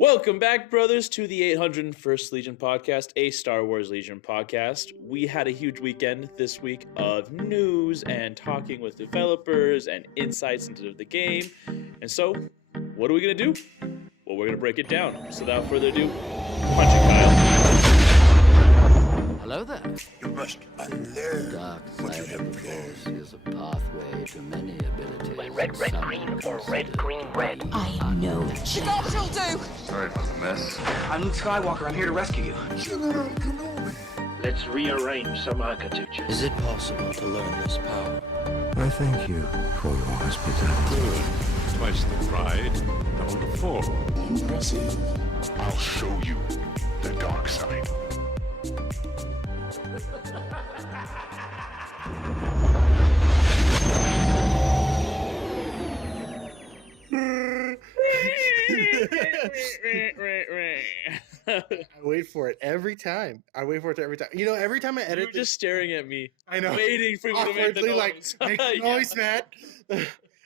Welcome back, brothers, to the 801st Legion podcast, a Star Wars Legion podcast. We had a huge weekend this week of news and talking with developers and insights into the game. And so, what are we going to do? Well, we're going to break it down. So, without further ado, punch it, Kyle. Hello there. You must unlearn Dark what you side have of the learned. Force is a pathway to many abilities. Red, some green, or red, considered green, red. I know. The gods will do! Sorry about the mess. I'm Luke Skywalker. I'm here to rescue you. General Kenobi. Let's rearrange some architecture. Is it possible to learn this power? I thank you for your hospitality. Twice the pride, double the fall. Impressive. I'll show you the dark side. I wait for it every time. You know, every time I You edit were just staring at me, I know. waiting for you to make the Awkwardly, like, noise. make the Yeah. noise, Matt.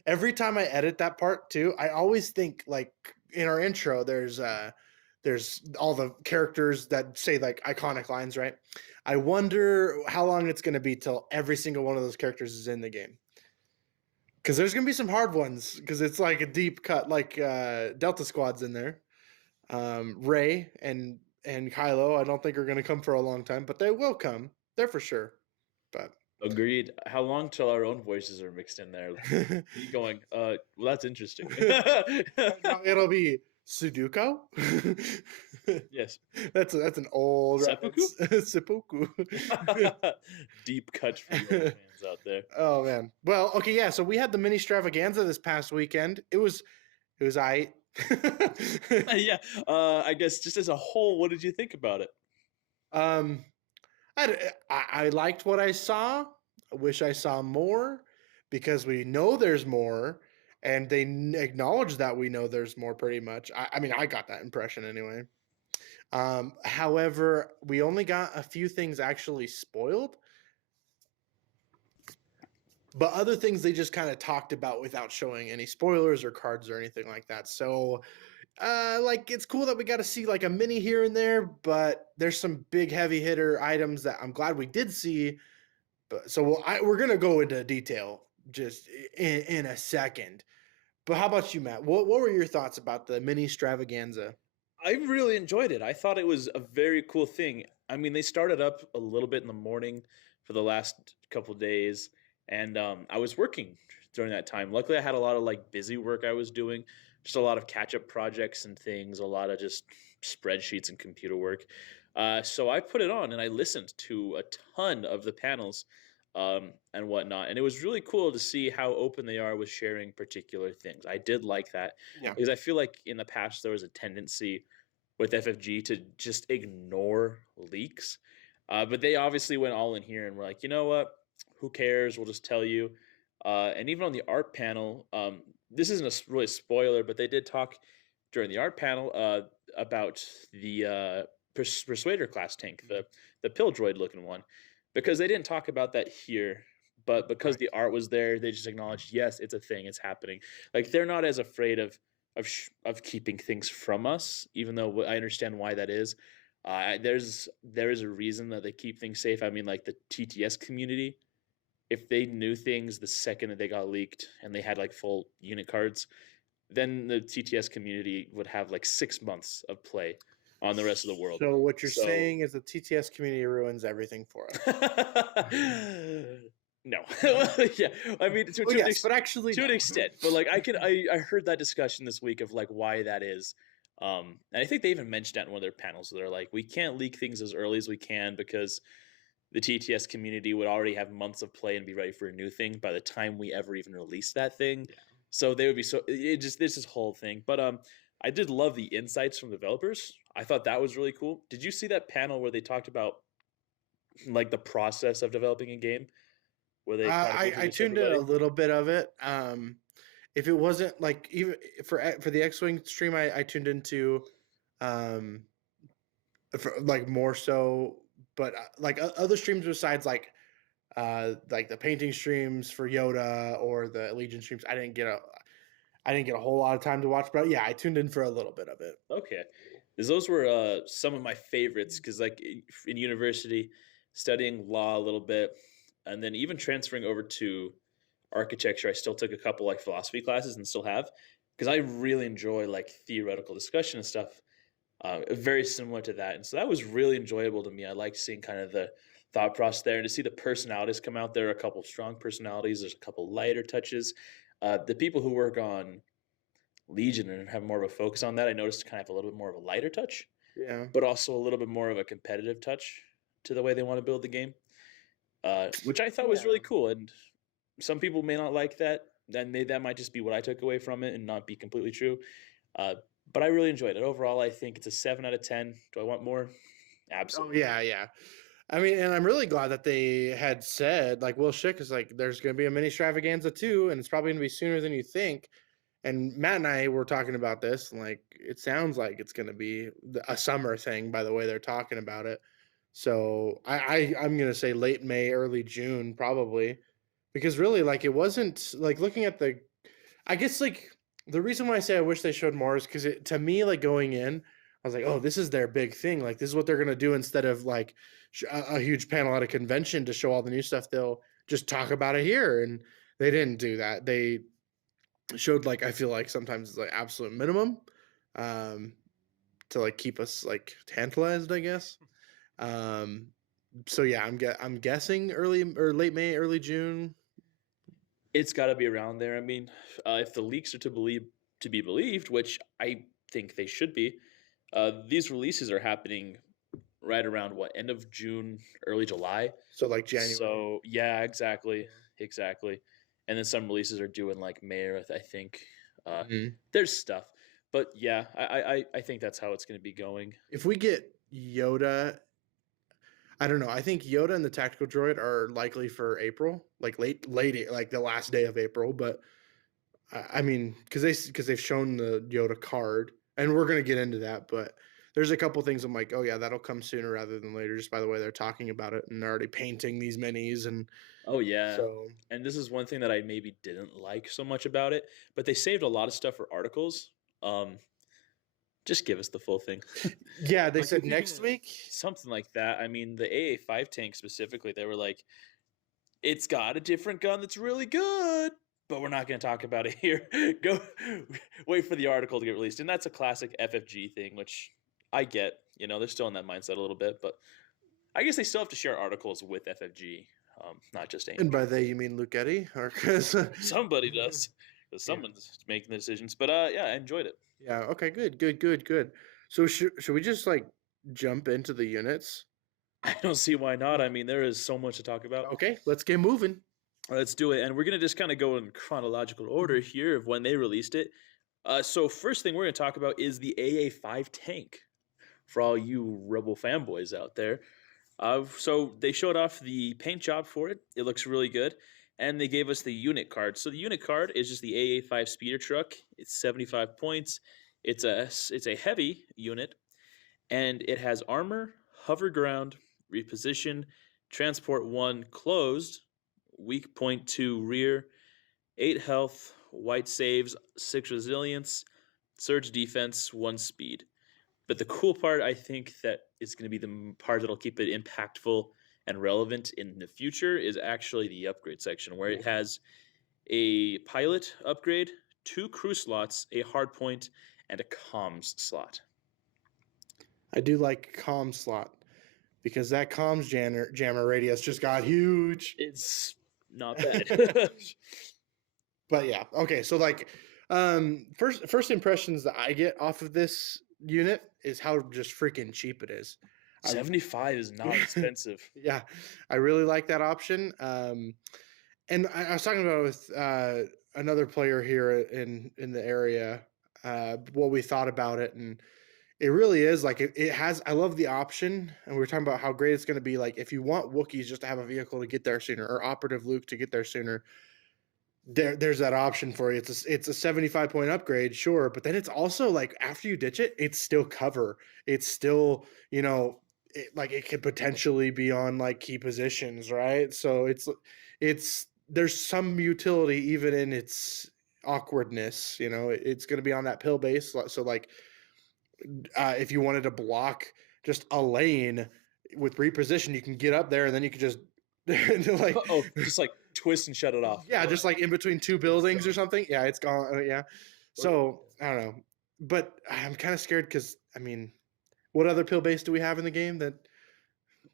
Every time I edit that part too, I always think like in our intro, there's all the characters that say like iconic lines, right? I wonder how long it's gonna be till every single one of those characters is in the game. Because there's gonna be some hard ones, because it's like a deep cut, like Delta Squad's in there. Ray and Kylo, I don't think are gonna come for a long time, but they will come. They're for sure. But Agreed. How long till our own voices are mixed in there? Me going, well, that's interesting. it'll be Sudoku. Yes. That's an old Seppuku? reference. Seppuku. Deep cut for you fans out there. Oh man. Well, okay, yeah. So we had the Mini-Stravaganza this past weekend. It was I. Yeah. I guess just as a whole, what did you think about it? I liked what I saw. I wish I saw more, because we know there's more, and they acknowledge that we know there's more pretty much. I mean, I got that impression anyway. However, we only got a few things actually spoiled, but other things they just kind of talked about without showing any spoilers or cards or anything like that. So like, it's cool that we got to see like a mini here and there, but there's some big heavy hitter items that I'm glad we did see. But so we're gonna go into detail just in a second. But how about you, Matt? What were your thoughts about the Mini-Stravaganza? I really enjoyed it. I thought it was a very cool thing. I mean, they started up a little bit in the morning for the last couple days, and I was working during that time. Luckily, I had a lot of like busy work I was doing, just a lot of catch-up projects and things, a lot of just spreadsheets and computer work. So I put it on and I listened to a ton of the panels and whatnot, and it was really cool to see how open they are with sharing particular things. I did like that, because I feel like in the past there was a tendency with FFG to just ignore leaks, but they obviously went all in here and were like, you know what, who cares, we'll just tell you. And even on the art panel, this isn't a really spoiler, but they did talk during the art panel about the Persuader class tank, the pill droid looking one, because they didn't talk about that here, but because the art was there, they just acknowledged, yes, it's a thing, it's happening. Like, they're not as afraid of keeping things from us, even though I understand why that is. There is a reason that they keep things safe. I mean, like the TTS community, if they knew things the second that they got leaked and they had like full unit cards, then the TTS community would have like 6 months of play on the rest of the world. So what you're saying is the TTS community ruins everything for us. No. Yeah, I mean, to an extent, but like I heard that discussion this week of like why that is, and I think they even mentioned that in one of their panels. They're like, we can't leak things as early as we can because the TTS community would already have months of play and be ready for a new thing by the time we ever even release that thing. Yeah. So they would be this whole thing. But I did love the insights from developers. I thought that was really cool. Did you see that panel where they talked about like the process of developing a game? Where they I tuned in a little bit of it. If it wasn't like, even for the X-Wing stream, I tuned into like more so, but like other streams besides like the painting streams for Yoda or the Legion streams, I didn't get I didn't get a whole lot of time to watch, but yeah, I tuned in for a little bit of it. Okay, 'cause those were some of my favorites. Because like in university, studying law a little bit, and then even transferring over to architecture, I still took a couple like philosophy classes and still have. Because I really enjoy like theoretical discussion and stuff, very similar to that. And so that was really enjoyable to me. I liked seeing kind of the thought process there and to see the personalities come out. There are a couple strong personalities. There's a couple lighter touches. The people who work on Legion and have more of a focus on that, I noticed kind of a little bit more of a lighter touch, Yeah. but also a little bit more of a competitive touch to the way they want to build the game, which I thought was really cool. And some people may not like that. Then that might just be what I took away from it and not be completely true. But I really enjoyed it. Overall, I think it's a 7 out of 10. Do I want more? Oh Absolutely. yeah. I mean, and I'm really glad that they had said, like, Will Schick is like, there's going to be a Mini-Stravaganza too, and it's probably going to be sooner than you think. And Matt and I were talking about this, and like, it sounds like it's going to be a summer thing by the way they're talking about it. So I'm going to say late May, early June, probably, because really, like, it wasn't like looking at I guess like the reason why I say I wish they showed more is because to me, like going in, I was like, oh, this is their big thing. Like, this is what they're going to do instead of like a huge panel at a convention to show all the new stuff. They'll just talk about it here. And they didn't do that. They showed, like, I feel like sometimes it's like absolute minimum um, to like keep us like tantalized, I guess. So yeah, I'm guessing early or late May, early June. It's got to be around there. I mean, if the leaks are to be believed, which I think they should be, these releases are happening right around what, end of June, early July. So like January. So yeah, exactly. And then some releases are due in like May, or I think. There's stuff, but yeah, I think that's how it's going to be going. If we get Yoda, I don't know. I think Yoda and the tactical droid are likely for April, like late, like the last day of April. But I mean, because they've shown the Yoda card, and we're gonna get into that. But there's a couple things I'm like, oh yeah, that'll come sooner rather than later, just by the way they're talking about it, and they're already painting these minis. And Oh yeah. so And this is one thing that I maybe didn't like so much about it, but they saved a lot of stuff for articles. Um, just give us the full thing. yeah, they Like, said if you next can- week. Something like that. I mean, the AA5 tank specifically, they were like, it's got a different gun that's really good, but we're not going to talk about it here. Go wait for the article to get released. And that's a classic FFG thing, which I get. You know, they're still in that mindset a little bit, but I guess they still have to share articles with FFG, not just And AIM. by they you mean Lucetti, or because Somebody does, because someone's making the decisions. But yeah, I enjoyed it. yeah, okay, good. So should we just like jump into the units? I don't see why not. I mean, there is so much to talk about. Okay, let's get moving. Let's do it. And we're going to just kind of go in chronological order here of when they released it. So first thing we're going to talk about is the AA5 tank for all you Rebel fanboys out there. So they showed off the paint job for it. It looks really good. And they gave us the unit card. So the unit card is just the AA5 speeder truck. It's 75 points. It's a heavy unit, and it has armor, hover ground, reposition, transport 1 closed, weak point 2 rear, 8 health, white saves, 6 resilience, surge defense, 1 speed. But the cool part, I think, that is going to be the part that'll keep it impactful and relevant in the future is actually the upgrade section, where it has a pilot upgrade, 2 crew slots, a hard point, and a comms slot. I do like comm slot because that comms jammer radius just got huge. It's not bad. But yeah, okay. So like, first impressions that I get off of this unit is how just freaking cheap it is. 75 is not expensive. Yeah, I really like that option. And I was talking about it with another player here in the area, what we thought about it, and it really is like it has. I love the option, and we were talking about how great it's going to be. Like if you want Wookiees just to have a vehicle to get there sooner, or Operative Luke to get there sooner, there's that option for you. It's a 75-point upgrade, sure, but then it's also like after you ditch it, it's still cover. It's still, you know, like it could potentially be on like key positions, right? So it's there's some utility even in its awkwardness. You know, it's going to be on that pill base. So like, if you wanted to block just a lane with reposition, you can get up there and then you could just like just like twist and shut it off. yeah, just like in between two buildings or something. Yeah, it's gone. Yeah. So I don't know, but I'm kind of scared because I mean, what other pill base do we have in the game that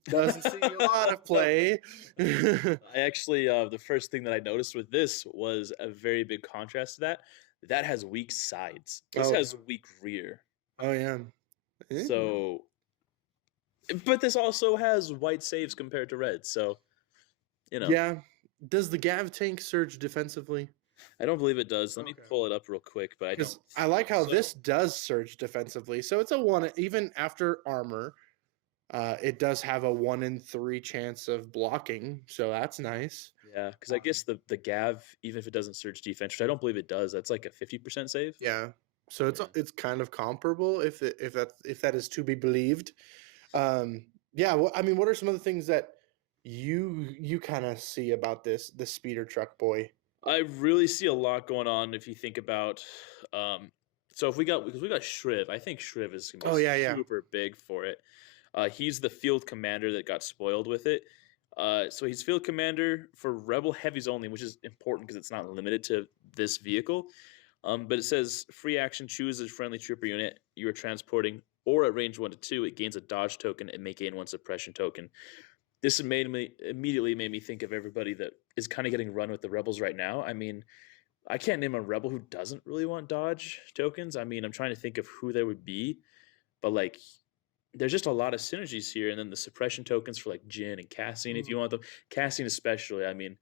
doesn't see a lot of play? I actually, the first thing that I noticed with this was a very big contrast to that. That has weak sides. This Oh. has weak rear. Oh yeah. So, but this also has white saves compared to red. So, you know, Yeah. Does the Gav tank surge defensively? I don't believe it does. Let me Okay. pull it up real quick, but I don't. Because I like how so. this does surge defensively. So it's a one, even after armor, it does have a 1 in 3 chance of blocking. So that's nice. Yeah, because I guess the Gav, even if it doesn't surge defense, which I don't believe it does, that's like a 50% save. Yeah. So it's kind of comparable if that is to be believed. Yeah. Well, I mean, what are some of the things that you kind of see about the speeder truck boy? I really see a lot going on if you think about. So if because we got Shriv, I think Shriv is gonna be super big for it. He's the field commander that got spoiled with it. So he's field commander for Rebel heavies only, which is important because it's not limited to this vehicle. But it says free action, choose a friendly trooper unit you are transporting, or at range 1 to 2, it gains a dodge token and may gain 1 suppression token. This immediately made me think of everybody that is kind of getting run with the Rebels right now. I mean, I can't name a Rebel who doesn't really want dodge tokens. I mean, I'm trying to think of who there would be, but like, there's just a lot of synergies here. And then the suppression tokens for like Jin and Cassian, if you want them. Cassian especially. I mean,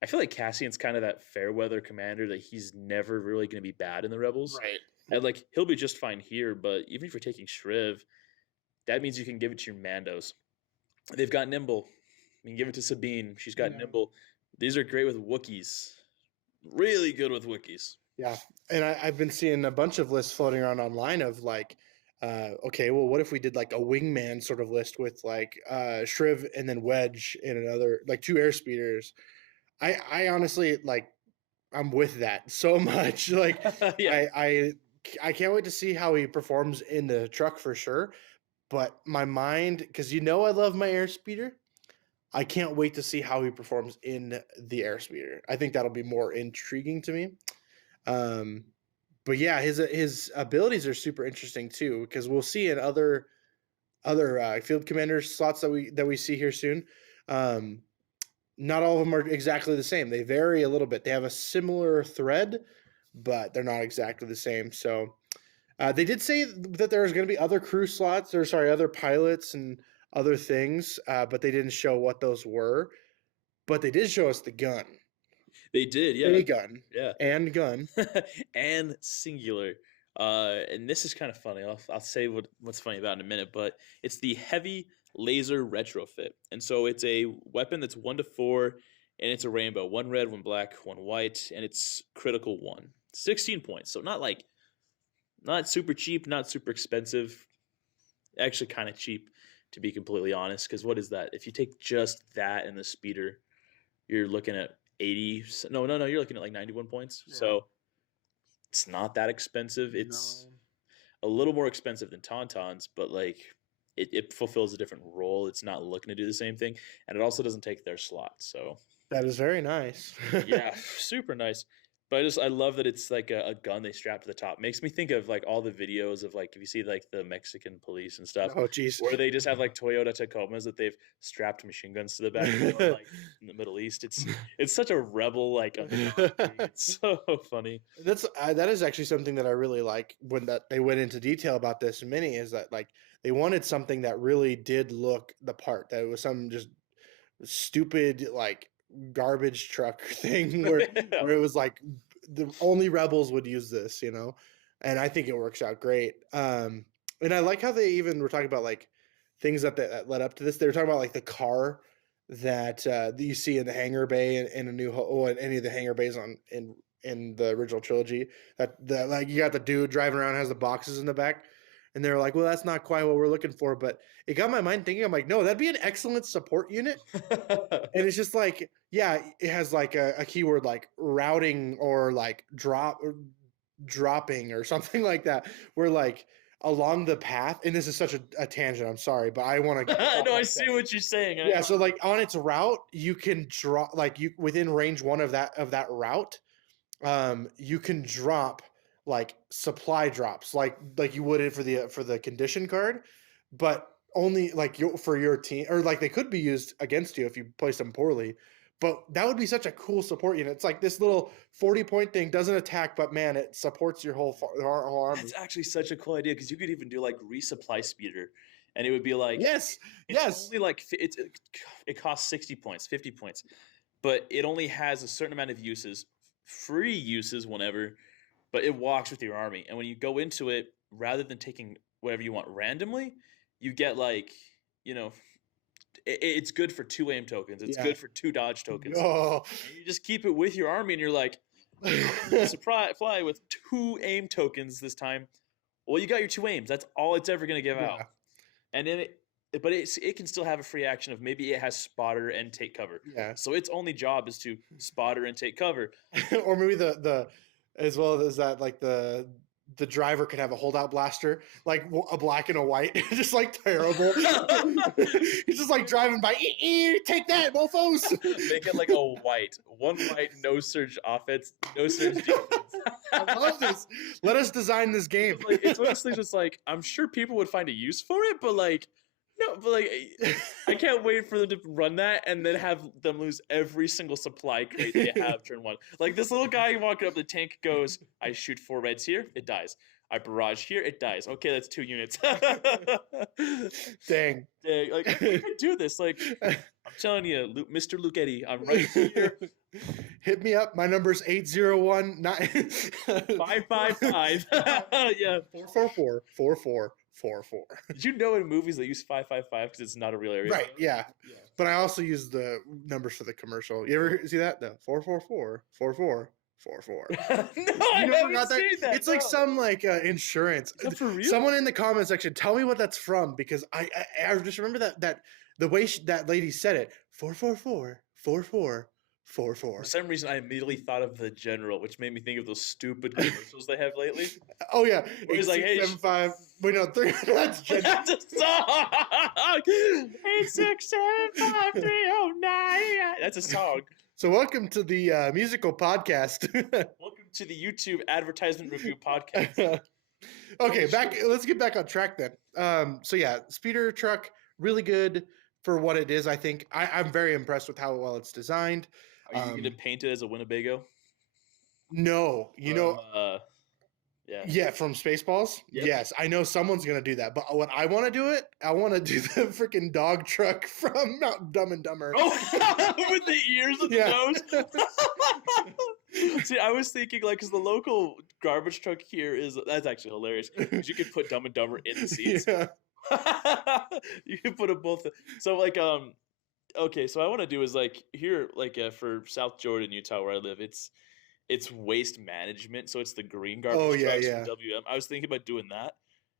I feel like Cassian's kind of that fair weather commander that he's never really going to be bad in the Rebels. Right. And like, he'll be just fine here, but even if you're taking Shriv, that means you can give it to your Mandos. They've got Nimble. You can give it to Sabine. She's got Nimble. These are great with Wookiees. Really good with Wookiees. Yeah. And I've been seeing a bunch of lists floating around online of like, okay, well, what if we did like a wingman sort of list with like Shriv and then Wedge and another, like 2 airspeeders. I honestly like, I'm with that so much. Like, Yeah. I can't wait to see how he performs in the truck for sure. But my mind, because I love my airspeeder, I can't wait to see how he performs in the airspeeder. I think that'll be more intriguing to me. But yeah, his abilities are super interesting too, because we'll see in other field commander slots that we see here soon. Not all of them are exactly the same. They vary a little bit. They have a similar thread, but they're not exactly the same. So. They did say that there's going to be other crew slots, other pilots and other things, but they didn't show what those were. But they did show us the gun. They did, yeah. A gun. Yeah. And gun. And singular. And this is kind of funny. I'll say what's funny about it in a minute, but it's the heavy laser retrofit. And so it's a weapon that's 1 to 4, and it's a rainbow. 1 red, 1 black, 1 white, and it's critical 1. 16 points. So not super cheap, not super expensive. Actually, kind of cheap, to be completely honest. Because what is that? If you take just that and the speeder, you're looking at 80. No, you're looking at like 91 points. Yeah. So it's not that expensive. It's a little more expensive than Tauntauns, but like it fulfills a different role. It's not looking to do the same thing, and it also doesn't take their slot. So that is very nice. Yeah, super nice. But I love that it's like a gun they strap to the top. Makes me think of like all the videos of like, if you see like the Mexican police and stuff. Oh, geez. Where they just have like Toyota Tacomas that they've strapped machine guns to the back of, like in the Middle East. It's such a rebel like. It's so funny. That is actually something that I really like when they went into detail about this Mini, is that like they wanted something that really did look the part. That it was some just stupid like garbage truck thing where it was like the only rebels would use this, and I think it works out great. And I like how they even were talking about like things that led up to this. They were talking about like the car that you see in the hangar bay in A New Hope, and any of the hangar bays in the original trilogy, that like you got the dude driving around, has the boxes in the back. and they're like, well, that's not quite what we're looking for, but it got my mind thinking. I'm like, no, that'd be an excellent support unit. And it's just like, yeah, it has like a keyword like routing or like dropping or something like that, where like along the path, and this is such a tangent, I'm sorry, but I want to No, I see what you're saying. yeah, so like on its route, you can drop like you within range one of that route, you can drop like supply drops like you would it for the condition card, but only like for your team, or like they could be used against you if you place them poorly. But that would be such a cool support unit. It's like this little 40-point thing, doesn't attack, but man, it supports your whole army. That's actually such a cool idea, because you could even do like resupply speeder, and it would be like Yes, it's yes. only like it costs 60 points, 50 points, but it only has a certain amount of uses, free uses whenever, but it walks with your army. And when you go into it, rather than taking whatever you want randomly, you get like, it's good for 2 aim tokens. It's good for 2 dodge tokens. Oh, And you just keep it with your army, and you're like, surprise, fly with 2 aim tokens this time. Well, you got your 2 aims. That's all it's ever going to give out. And then but it can still have a free action of maybe it has spotter and take cover. yeah. So its only job is to spotter and take cover. Or maybe the as well as that, like the driver could have a holdout blaster, like a black and a white, just like terrible. He's just like driving by, take that, mofos. Make it like a white, 1 white, no surge offense, no surge defense. I love this. Let us design this game. It's honestly just like, I'm sure people would find a use for it, but like, no, but like, I can't wait for them to run that and then have them lose every single supply crate they have turn 1. Like this little guy walking up the tank goes, I shoot 4 reds here, it dies. I barrage here, it dies. Okay, that's 2 units. Dang. Dang, like we could do this. Like I'm telling you, Mr. Lugetti, I'm right here. Hit me up. My number's 801 555. Yeah. 444. Did you know in movies they use 555 because it's not a real area? Right, yeah. But I also use the numbers for the commercial. You ever see that? No, 444 4444. No, I haven't seen that. It's like some like insurance. Is that for real? Someone in the comment section, tell me what that's from, because I just remember that the way that lady said it, 444 4444. For some reason, I immediately thought of The General, which made me think of those stupid commercials they have lately. Oh yeah, Where he's like, hey, 8675. Wait, no, 3. That's Jen. That's a song. 8675309. That's a song. So welcome to the musical podcast. Welcome to the YouTube advertisement review podcast. Okay, let's get back on track then. So yeah, speeder truck, really good for what it is. I think I'm very impressed with how well it's designed. Are you going to paint it as a Winnebago? No, Yeah. From Spaceballs. Yep. Yes, I know someone's gonna do that. But what I want to do I want to do the freaking dog truck from Dumb and Dumber. Oh, with the ears and Yeah. the nose. See, I was thinking like, because the local garbage truck here that's actually hilarious. 'Cause you could put Dumb and Dumber in the seats. Yeah. You can put them both. So like okay, so what I want to do is like here, like for South Jordan, Utah, where I live, it's waste management, so it's the green garbage trucks from WM. I was thinking about doing that,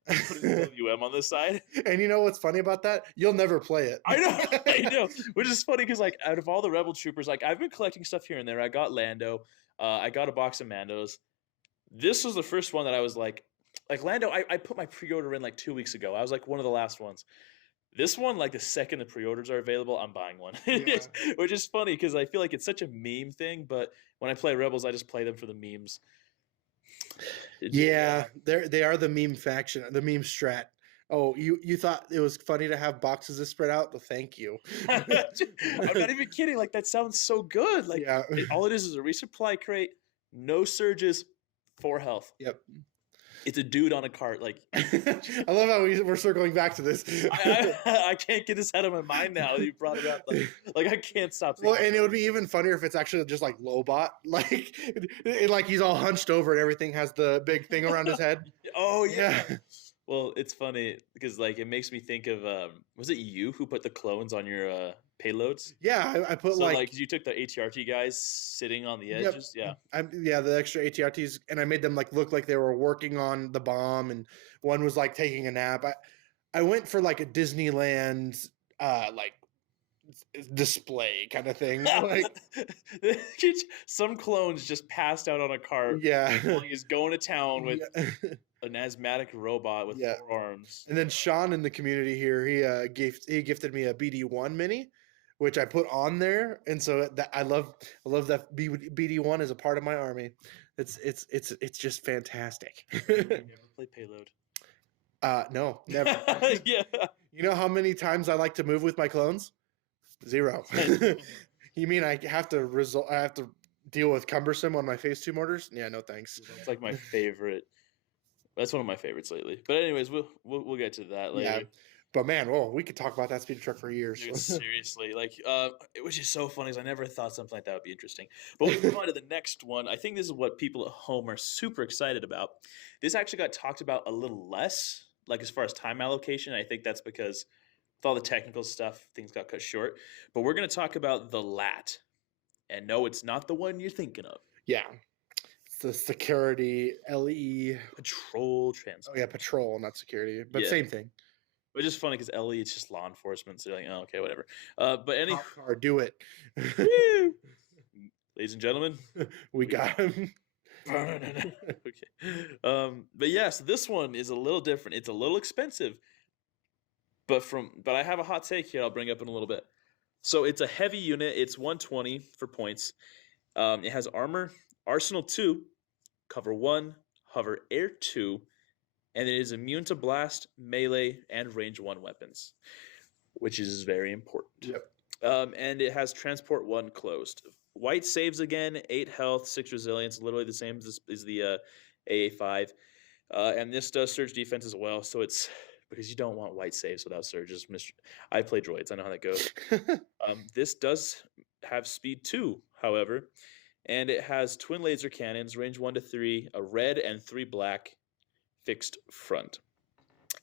putting WM on this side. And you know what's funny about that? You'll never play it. I know, which is funny because like out of all the Rebel Troopers, like I've been collecting stuff here and there. I got Lando, I got a box of Mandos. This was the first one that I was like Lando. I put my pre-order in like 2 weeks ago. I was like one of the last ones. This one, like the second the pre-orders are available, I'm buying one. Yeah. Which is funny because I feel like it's such a meme thing, but when I play Rebels, I just play them for the memes. Yeah, they are the meme faction, the meme strat. Oh, you thought it was funny to have boxes that spread out? Well, thank you. I'm not even kidding. Like that sounds so good. Like Yeah. all it is a resupply crate, no surges, 4 health. Yep. It's a dude on a cart. Like I love how we're circling back to this. I can't get this out of my mind now. You brought it up. Like I can't stop. Well, and it would be even funnier if it's actually just like Lobot, like he's all hunched over and everything has the big thing around his head. Oh yeah. Well, it's funny because like it makes me think of was it you who put the clones on your payloads? Yeah, I put So like like you took the ATRT guys sitting on the yep, edges, yeah. yeah, the extra ATRTs, and I made them like look like they were working on the bomb, and one was like taking a nap. I went for like a Disneyland like display kind of thing. Like Some clones just passed out on a cart yeah. while he's going to town with Yeah. an asthmatic robot with Yeah. 4 arms. And then Sean in the community here, he gifted me a BD1 mini, which I put on there, and so that I love that BD1 is a part of my army. It's just fantastic. You never play payload. No, never. Yeah. You know how many times I like to move with my clones? 0. You mean I have to deal with cumbersome on my phase 2 mortars? Yeah, no thanks. That's like my favorite. That's one of my favorites lately. But anyways, we'll get to that later. Yeah. But man, we could talk about that speeder truck for years. Dude, seriously, like, it was just so funny because I never thought something like that would be interesting. But we move on to the next one. I think this is what people at home are super excited about. This actually got talked about a little less, like as far as time allocation. I think that's because with all the technical stuff, things got cut short. But we're going to talk about the LAT. And no, it's not the one you're thinking of. Yeah. It's the security LE. Patrol Oh transport. yeah, patrol, not security, but Yeah. same thing. Which is funny because LE, it's just law enforcement. So you're like, oh, okay, whatever. But any, Cop car, do it. Woo! Ladies and gentlemen, We got him. okay. But yeah, so this one is a little different. It's a little expensive, but I have a hot take here. I'll bring up in a little bit. So it's a heavy unit. It's 120 for points. It has armor, Arsenal 2, Cover 1, Hover Air 2, and it is immune to blast, melee, and range 1 weapons, which is very important. Yep. And it has Transport 1 closed. White saves again, 8 health, 6 resilience, literally the same as the AA5. And this does surge defense as well, so it's because you don't want white saves without surges. I play droids, I know how that goes. This does have speed 2, however, and it has twin laser cannons, range 1 to 3, a red and 3 black fixed front.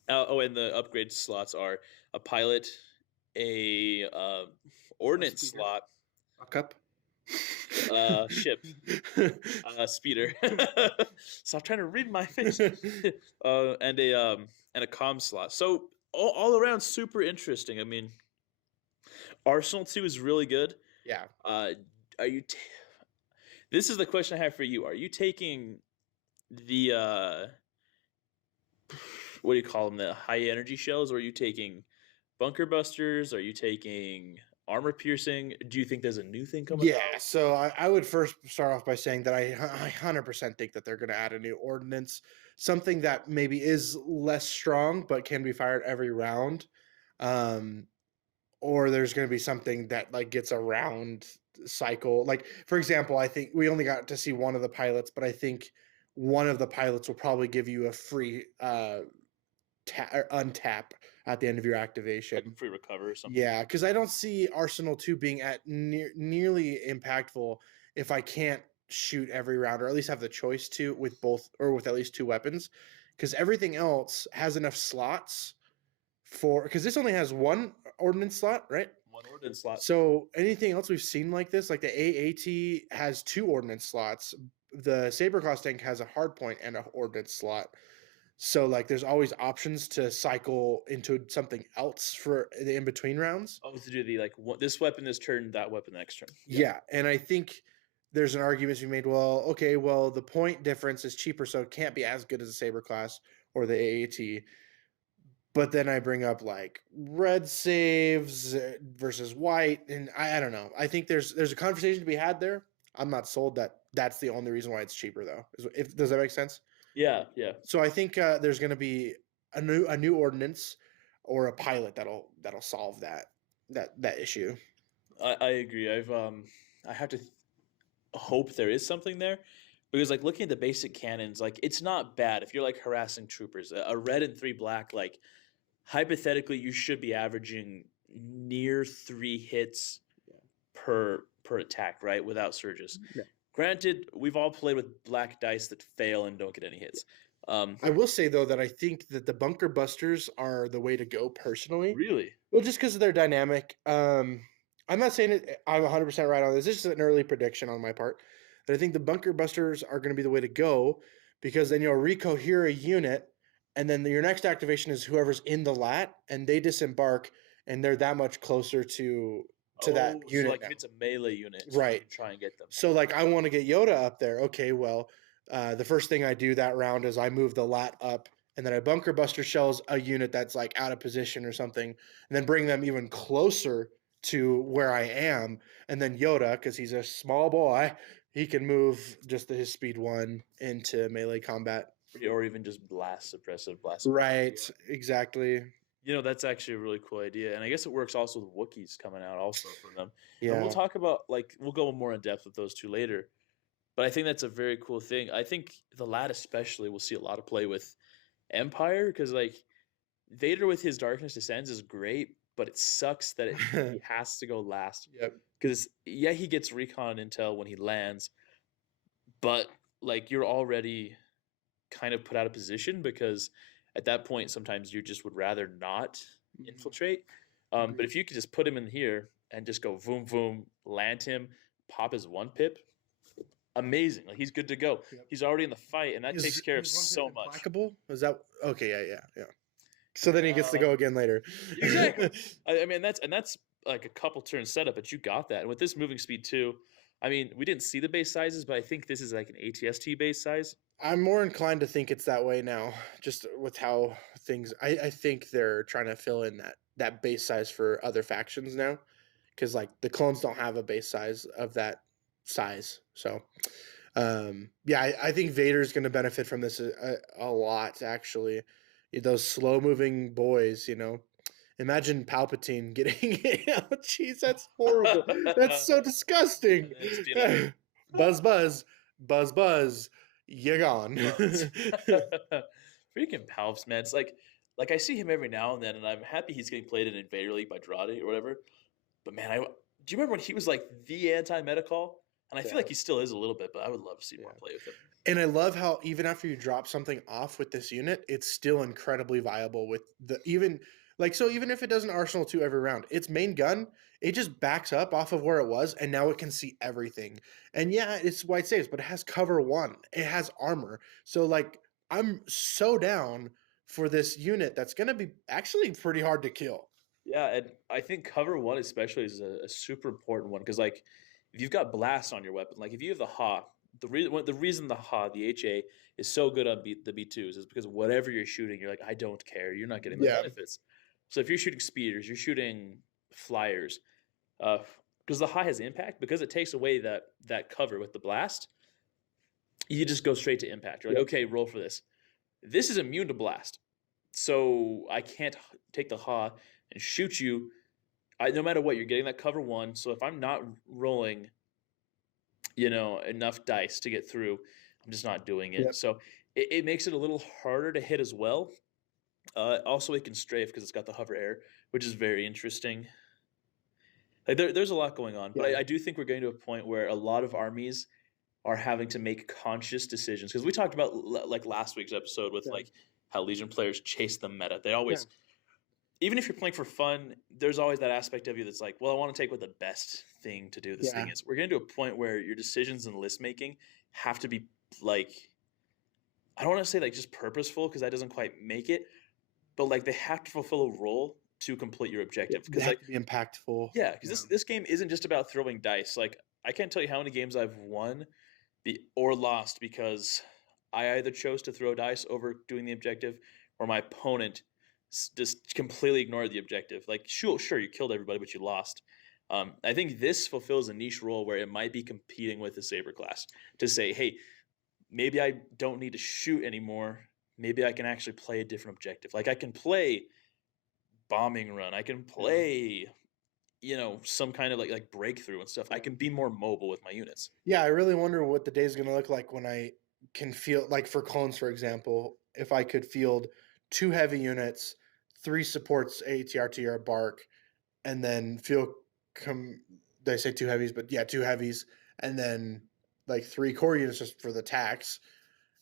And the upgrade slots are a pilot, a ordnance slot, Fuck up. ship, speeder. Stop trying to read my face. And a comm slot. So all around super interesting. I mean, Arsenal 2 is really good. Yeah. Are you? This is the question I have for you. Are you taking the what do you call them? The high energy shells, or are you taking bunker busters? Are you taking armor piercing? Do you think there's a new thing coming? Yeah, so I would first start off by saying that I 100% think that they're going to add a new ordinance, something that maybe is less strong but can be fired every round, or there's going to be something that like gets a round cycle. Like for example, I think we only got to see one of the pilots, but I think one of the pilots will probably give you a free untap at the end of your activation. Like free recover or something. Yeah, because I don't see Arsenal 2 being at nearly impactful if I can't shoot every round, or at least have the choice to with both or with at least 2 weapons. Because everything else has enough slots for, because this only has 1 ordnance slot, right? 1 ordnance slot. So anything else we've seen like this, like the AAT has 2 ordnance slots. The Saberclass tank has a hard point and an ordnance slot. So like there's always options to cycle into something else for the in-between rounds. Oh, to do the like this weapon this turn, that weapon next turn. Yeah, and I think there's an argument to be made, well, okay, well, the point difference is cheaper, so it can't be as good as the Saberclass or the AAT. But then I bring up like red saves versus white, and I don't know. I think there's a conversation to be had there. I'm not sold that that's the only reason why it's cheaper though. Does that make sense? Yeah, yeah. So I think there's going to be a new ordinance or a pilot that'll solve that issue. I agree. I have to hope there is something there, because like looking at the basic cannons, like it's not bad if you're like harassing troopers. A red and 3 black, like hypothetically you should be averaging near 3 hits per attack, right? Without surges. Yeah. Granted, we've all played with black dice that fail and don't get any hits. I will say though that I think that the bunker busters are the way to go personally. Really? Well, just because of their dynamic. I'm not saying I'm 100% right on this. This is an early prediction on my part. But I think the bunker busters are going to be the way to go because then you'll recohere a unit, and then your next activation is whoever's in the lat, and they disembark, and they're that much closer to that Oh, so unit. like now. if it's a melee unit, Right. you try and get them. So like I want to get Yoda up there. Okay, well, the first thing I do that round is I move the lat up, and then I bunker buster shells a unit that's like out of position or something, and then bring them even closer to where I am. And then Yoda, because he's a small boy, he can move just his speed 1 into melee combat. Or even just blast suppressive blast. Right, exactly. You know, that's actually a really cool idea. And I guess it works also with Wookiees coming out also for them. And Yeah. we'll talk about, like, we'll go more in depth with those two later. But I think that's a very cool thing. I think the lad especially will see a lot of play with Empire because, like, Vader with his Darkness Descends is great, but it sucks that he has to go last. Yep. Because, yeah, he gets recon intel when he lands, but, like, you're already kind of put out of position because at that point, sometimes you just would rather not infiltrate. But if you could just put him in here and just go boom, boom, land him, pop his 1-pip, amazing. Like he's good to go. Yep. He's already in the fight, and that takes care of Is 1 pip so much. implacable? Is that okay? Yeah. So then he gets to go again later. Exactly. I mean, that's like a couple turns setup, but you got that. And with this moving speed too, I mean, we didn't see the base sizes, but I think this is like an ATST base size. I'm more inclined to think it's that way now, just with how things. I think they're trying to fill in that base size for other factions now, because like the clones don't have a base size of that size. So, yeah, I think Vader's going to benefit from this a lot. Actually, those slow moving boys, Imagine Palpatine getting. Jeez, that's horrible. That's so disgusting. Just be like, Buzz, buzz, buzz, buzz. You're gone. Freaking Palps, man. It's like I see him every now and then, and I'm happy he's getting played in Invader League by Drade or whatever. But man, do you remember when he was like the anti-meta call? And I feel like he still is a little bit, but I would love to see more play with him. And I love how even after you drop something off with this unit, it's still incredibly viable with even if it doesn't Arsenal 2 every round, its main gun, it just backs up off of where it was, and now it can see everything. And yeah, it's white saves, but it has cover 1. It has armor. So like I'm so down for this unit that's gonna be actually pretty hard to kill. Yeah, and I think cover 1 especially is a super important one because like if you've got blast on your weapon, like if you have the Ha, the reason the Ha, the HA is so good on the B2s is because whatever you're shooting, you're like, I don't care. You're not getting the benefits. So if you're shooting speeders, you're shooting flyers, because the high has impact, because it takes away that cover with the blast, you just go straight to impact. You're like, okay, roll for this. This is immune to blast, so I can't take the Ha and shoot you. No matter what, you're getting that cover 1. So if I'm not rolling, enough dice to get through, I'm just not doing it. Yep. So it makes it a little harder to hit as well. Also, it can strafe because it's got the hover air, which is very interesting. Like there's a lot going on, but I do think we're getting to a point where a lot of armies are having to make conscious decisions. Because we talked about like last week's episode with like how Legion players chase the meta. They always, even if you're playing for fun, there's always that aspect of you that's like, well, I want to take what the best thing to do this thing is. We're getting to a point where your decisions in list making have to be like, I don't want to say like just purposeful because that doesn't quite make it. But like they have to fulfill a role to complete your objective. Because like to be impactful. Yeah, because this game isn't just about throwing dice. Like I can't tell you how many games I've won or lost because I either chose to throw dice over doing the objective, or my opponent just completely ignored the objective. Like sure, you killed everybody, but you lost. I think this fulfills a niche role where it might be competing with the Saber class to say, hey, maybe I don't need to shoot anymore. Maybe I can actually play a different objective. Like I can play bombing run. I can play, some kind of like breakthrough and stuff. I can be more mobile with my units. Yeah, I really wonder what the day is going to look like when I can field, like for clones, for example, if I could field 2 heavy units, 3 supports, ATRT or Bark, and then they say 2 heavies, but yeah, 2 heavies, and then like 3 core units just for the tax.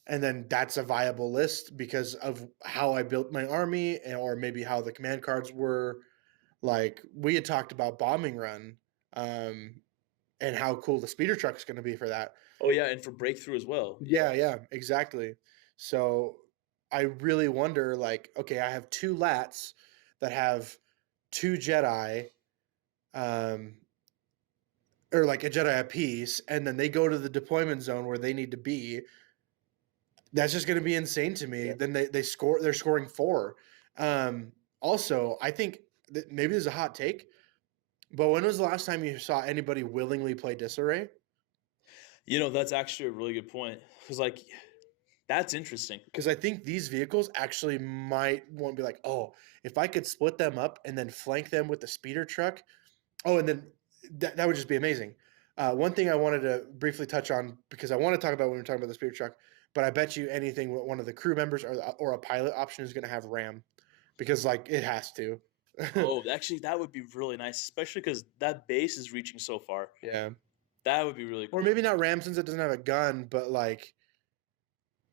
and then that's a viable list because of how I built my army, or maybe how the command cards were. Like we had talked about bombing run, and how cool the speeder truck is going to be for that. Oh yeah, and for breakthrough as well. Yeah, exactly. So I really wonder, like, okay, I have two lats that have two Jedi, um, or like a Jedi apiece, and then they go to the deployment zone where they need to be. That's just going to be insane to me. Yeah. Then they're scoring 4. Also, I think that maybe there's a hot take, but when was the last time you saw anybody willingly play disarray? You know, that's actually a really good point. Because like, that's interesting. Because I think these vehicles actually might want to be like, oh, if I could split them up and then flank them with the speeder truck, oh, and then that would just be amazing. One thing I wanted to briefly touch on, because I want to talk about when we're talking about the speeder truck, but I bet you anything one of the crew members or a pilot option is going to have RAM, because like it has to. Oh, actually, that would be really nice, especially because that base is reaching so far. Yeah. That would be really cool. Or maybe not RAM since it doesn't have a gun, but like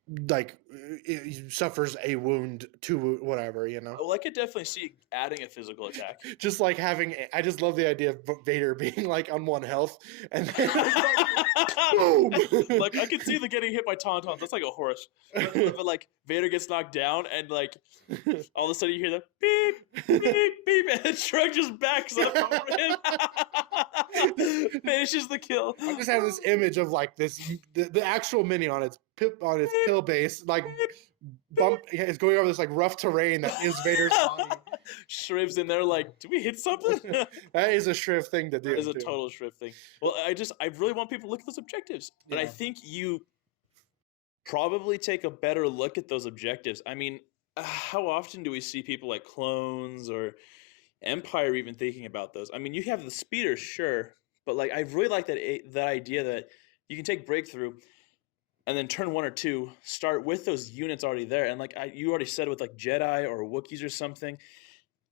it suffers a wound, whatever, you know. Well, I could definitely see adding a physical attack. Just like having, I just love the idea of Vader being like on 1 health and then boom. Like I could see the getting hit by tauntauns. That's like a horse. But like Vader gets knocked down, and like all of a sudden you hear the beep, beep, beep, and the truck just backs up over him. Finishes the kill. I just have this image of like the actual Mini on its pill base, like is going over this like rough terrain that is Vader's body. Shriv's in there like, do we hit something? That is a Shriv thing to do. That is a total Shriv thing. Well, I really want people to look at those objectives. And I think you probably take a better look at those objectives. I mean, how often do we see people like Clones or Empire even thinking about those? I mean, you have the speeder, sure, but like I really like that idea that you can take breakthrough and then turn 1 or 2, start with those units already there, and like you already said with like Jedi or Wookiees or something,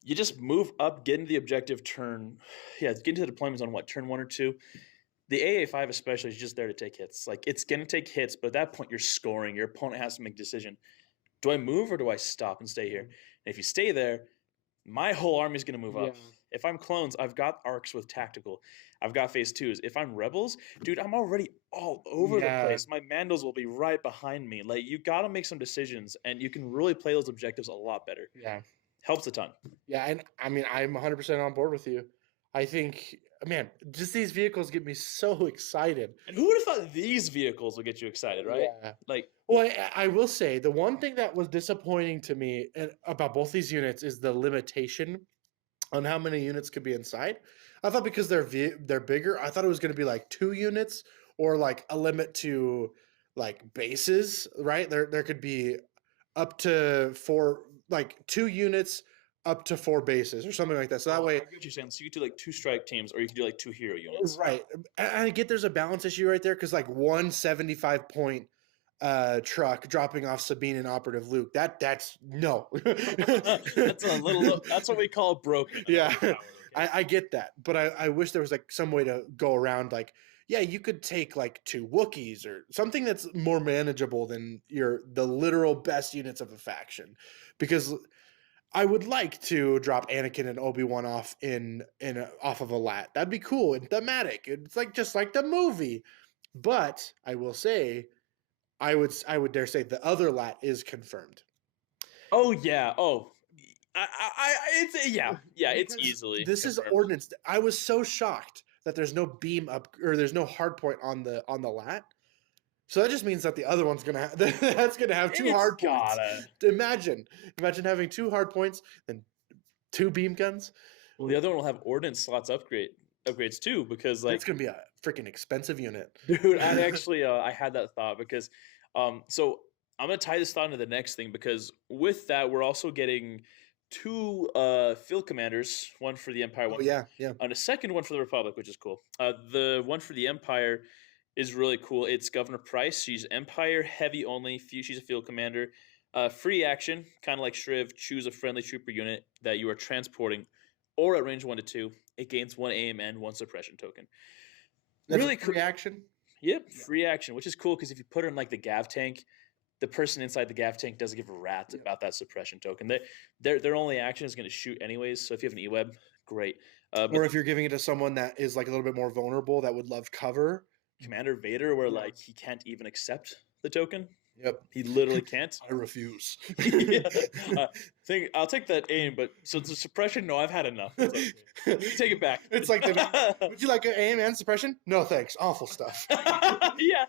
you just move up, get into the objective turn, get into the deployment zone. Turn 1 or 2. The AA5 especially is just there to take hits. Like it's gonna take hits, but at that point you're scoring. Your opponent has to make a decision: do I move or do I stop and stay here? And if you stay there, my whole army is going to move up. If I'm Clones, I've got arcs with tactical. I've got phase 2s. If I'm Rebels, dude, I'm already all over the place. My Mandos will be right behind me. Like, you got to make some decisions, and you can really play those objectives a lot better. Yeah. Helps a ton. Yeah, and I mean, I'm 100% on board with you. I think, man, just these vehicles get me so excited. And who would have thought these vehicles would get you excited, right? Yeah. Like, well, I will say the one thing that was disappointing to me about both these units is the limitation on how many units could be inside. I thought because they're bigger, I thought it was going to be like 2 units or like a limit to like bases, right? There could be up to 4, like 2 units up to 4 bases or something like that. So that way, I get what you're saying. So you could do like 2 strike teams, or you could do like 2 hero units. Right. And I get there's a balance issue right there, because like 175-point truck dropping off Sabine and Operative Luke, that's no. That's a little. That's what we call broken. Yeah, I get that, but I wish there was like some way to go around. Like, yeah, you could take like 2 Wookiees or something that's more manageable than the literal best units of a faction, because I would like to drop Anakin and Obi-Wan off off of a lat. That'd be cool and thematic. It's like just like the movie. But I will say, I would dare say the other lat is confirmed. Oh yeah. Oh, it's it's Because easily. This is confirmed. ordnance. I was so shocked that there's no beam up, or there's no hard point on the lat. So that just means that the other one's gonna that's gonna have 2 hard points. Imagine having 2 hard points and 2 beam guns. Well, the other one will have ordnance slots upgrades too, because like it's gonna be a freaking expensive unit, dude. I actually I had that thought because so I'm gonna tie this thought into the next thing, because with that we're also getting 2 field commanders, one for the Empire, one and a second one for the Republic, which is cool. The one for the Empire is really cool. It's Governor Price. She's Empire heavy only. She's a field commander. Free action, kind of like Shriv. Choose a friendly trooper unit that you are transporting, or at range 1 to 2. It gains 1 aim and 1 suppression token. That's really free action. Yep, free action, which is cool because if you put her in like the Gav tank, the person inside the gav tank doesn't give a rat about that suppression token. Their only action is going to shoot anyways. So if you have an E-web, great. Or if you're giving it to someone that is like a little bit more vulnerable that would love cover. Commander Vader, where like he can't even accept the token. Yep. He literally can't. I refuse. Yeah. I'll take that aim, but so the suppression. No, I've had enough. It's like, take it back. It's like would you like an aim and suppression? No, thanks. Awful stuff. Yeah,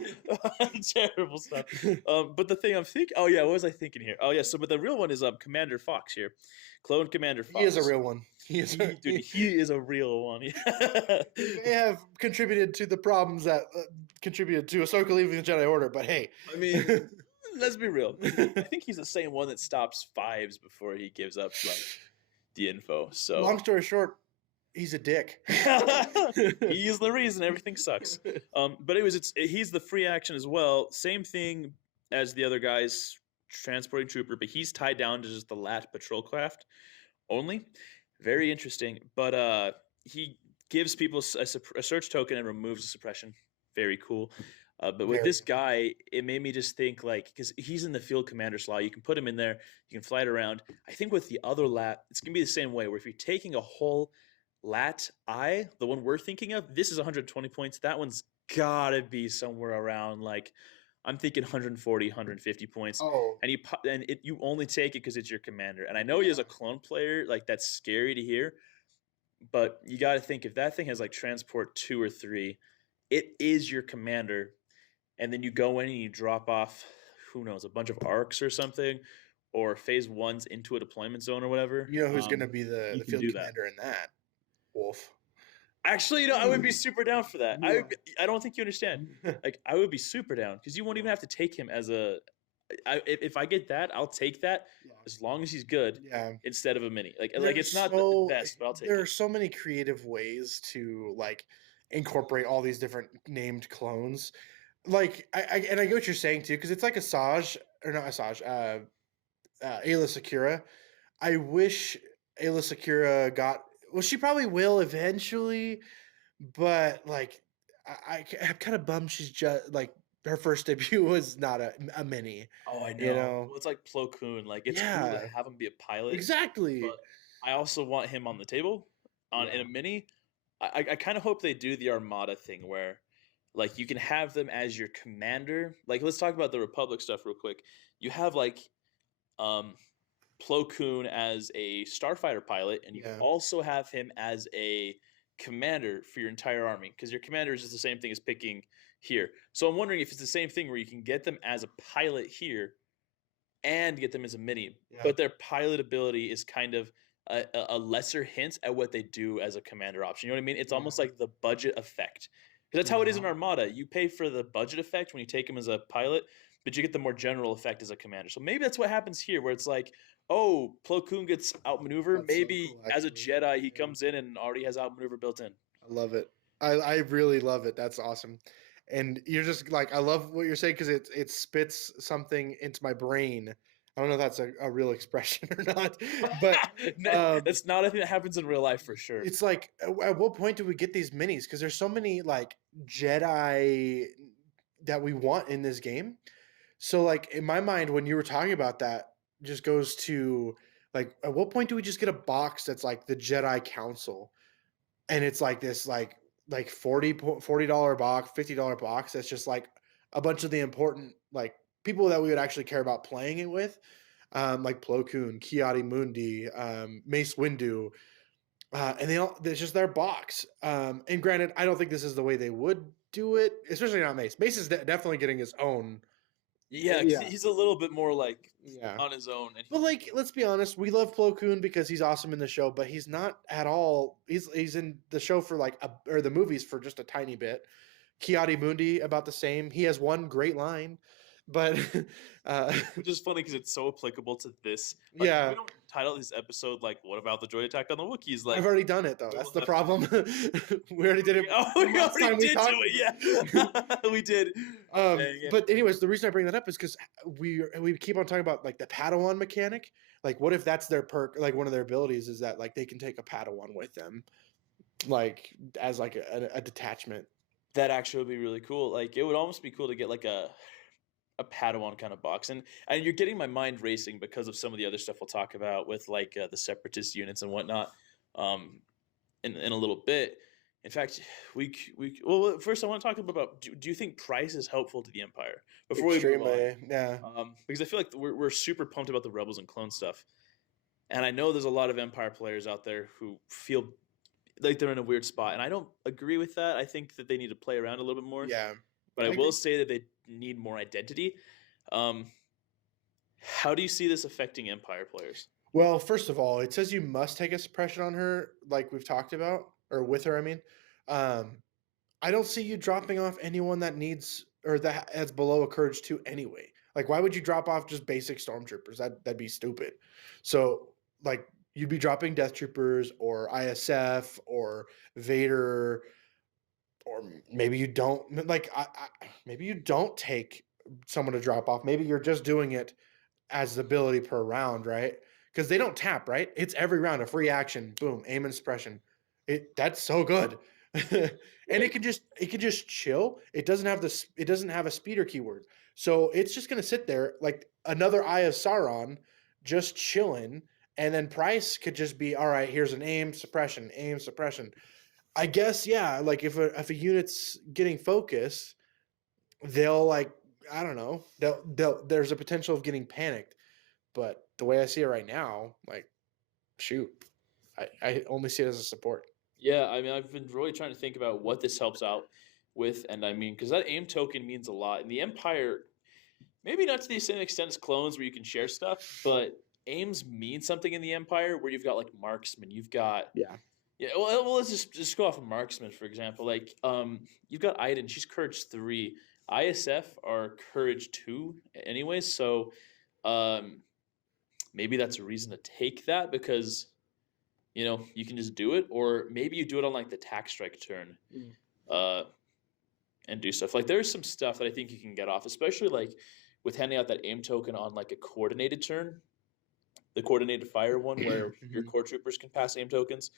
terrible stuff. But the thing I'm thinking, oh yeah, what was I thinking here? Oh yeah, so but the real one is Commander Fox here, clone Commander Fox. He is a real one. He is, dude. He is a real one. He may have contributed to the problems that contributed to Ahsoka leaving the Jedi Order, but hey, I mean, let's be real. I think he's the same one that stops 5s before he gives up like the info. So long story short, he's a dick. He's the reason everything sucks. But he's the free action as well. Same thing as the other guys, transporting trooper, but he's tied down to just the lat patrol craft only. Very interesting. But he gives people a search token and removes a suppression. Very cool. But with this guy, it made me just think like, because he's in the field commander slot, you can put him in there, you can fly it around. I think with the other lat, it's gonna be the same way. Where if you're taking a whole lat eye, the one we're thinking of, this is 120 points. That one's gotta be somewhere around like, I'm thinking 140, 150 points. Oh, And you only take it because it's your commander. And I know he is a clone player, like that's scary to hear. But you got to think if that thing has like transport 2 or 3, it is your commander. And then you go in and you drop off, who knows, a bunch of arcs or something, or phase 1s into a deployment zone or whatever. you know who's going to be the you can field do commander in that? Wolf. Actually, I would be super down for that. I don't think you understand. Like, I would be super down because you won't even have to take him as a. If I get that, I'll take that as long as he's good. Yeah. Instead of a mini, like There's it's not the best, but I'll take There it. are so many creative ways to like incorporate all these different named clones. Like I get what you're saying too, because it's like Asajj or not Asajj, Ayla Secura. I wish Ayla Secura got. Well, she probably will eventually, but like I'm kind of bummed she's just like her first debut was not a mini. Oh, I know. You know? Well, it's like Plo Koon. Like it's cool Yeah. to have him be a pilot. Exactly. But I also want him on the table in a mini. I kind of hope they do the Armada thing where like you can have them as your commander. Like let's talk about the Republic stuff real quick. You have like Plo Koon as a starfighter pilot, and you also have him as a commander for your entire army because your commander is just the same thing as picking here. So I'm wondering if it's the same thing where you can get them as a pilot here and get them as a mini, but their pilot ability is kind of a lesser hint at what they do as a commander option. You know what I mean? It's almost like the budget effect. Because that's how it is in Armada. You pay for the budget effect when you take him as a pilot, but you get the more general effect as a commander. So maybe that's what happens here, where it's like, oh, Plo Koon gets outmaneuvered. Maybe so cool, as a Jedi, he comes in and already has outmaneuver built in. I love it. I really love it. That's awesome. And you're just like, I love what you're saying because it spits something into my brain. I don't know if that's a real expression or not, but that's not a thing that happens in real life for sure. it's like, at what point do we get these minis? Because there's so many like Jedi that we want in this game. So like in my mind, when you were talking about that, just goes to like, at what point do we just get a box that's like the Jedi Council, and it's like this like $40 box, $50 box that's just like a bunch of the important like people that we would actually care about playing it with, like Plo Koon, Kiadi Mundi, Mace Windu, and there's just their box. And granted, I don't think this is the way they would do it, especially not Mace. Mace is definitely getting his own. Yeah, 'cause he's a little bit more like on his own. And But like, let's be honest, we love Plo Koon because he's awesome in the show, but he's not at all. He's in the show for like or the movies for just a tiny bit. Kiadi Mundi about the same. He has one great line, but which is funny because it's so applicable to this. Like, yeah. we don't title this episode like "What about the droid attack on the Wookiees?" Like I've already done it though. That's the problem. We already did it. Oh, we last time already did talked. do it. Yeah, we did. But anyways, the reason I bring that up is because we keep on talking about like the Padawan mechanic. Like, what if that's their perk? Like, one of their abilities is that like they can take a Padawan with them, like as like a detachment. That actually would be really cool. Like, it would almost be cool to get like a a Padawan kind of box, and you're getting my mind racing because of some of the other stuff we'll talk about with like the separatist units and whatnot, um, in a little bit. In fact, well, first I want to talk about do you think Price is helpful to the Empire before we move on? Extremely, yeah. Because I feel like we're super pumped about the Rebels and clone stuff, and I know there's a lot of Empire players out there who feel like they're in a weird spot, and I don't agree with that. I think that they need to play around a little bit more. Yeah. But I agree. will say that they need more identity. How do you see this affecting Empire players? Well, first of all, it says you must take a suppression on her, like we've talked about, or with her. I mean, I don't see you dropping off anyone that needs or that has below a courage 2 anyway. Like, why would you drop off just basic stormtroopers? That'd be stupid. So, like, you'd be dropping death troopers or ISF or Vader, or maybe you don't like. Maybe you don't take someone to drop off. Maybe you're just doing it as the ability per round, right? Because they don't tap, right? It's every round a free action, boom, aim and suppression. That's so good. And it can just chill. It doesn't have a speeder keyword. So it's just gonna sit there like another Eye of Sauron, just chilling, and then Price could just be, all right, here's an aim, suppression, aim, suppression. I guess, yeah, like if a unit's getting focus, they'll like, I don't know, there's a potential of getting panicked. But the way I see it right now, like, shoot, I only see it as a support. Yeah, I mean, I've been really trying to think about what this helps out with, and I mean, because that aim token means a lot. In the Empire, maybe not to the same extent as clones where you can share stuff, but aims mean something in the Empire where you've got like marksman, you've got yeah. Well, let's just go off of marksman for example. Like, you've got Iden, she's courage 3. ISF are courage 2, anyways. So, maybe that's a reason to take that because, you know, you can just do it, or maybe you do it on like the tack strike turn, and do stuff. Like there's some stuff that I think you can get off, especially like with handing out that aim token on like a coordinated turn, the coordinated fire one where your core troopers can pass aim tokens.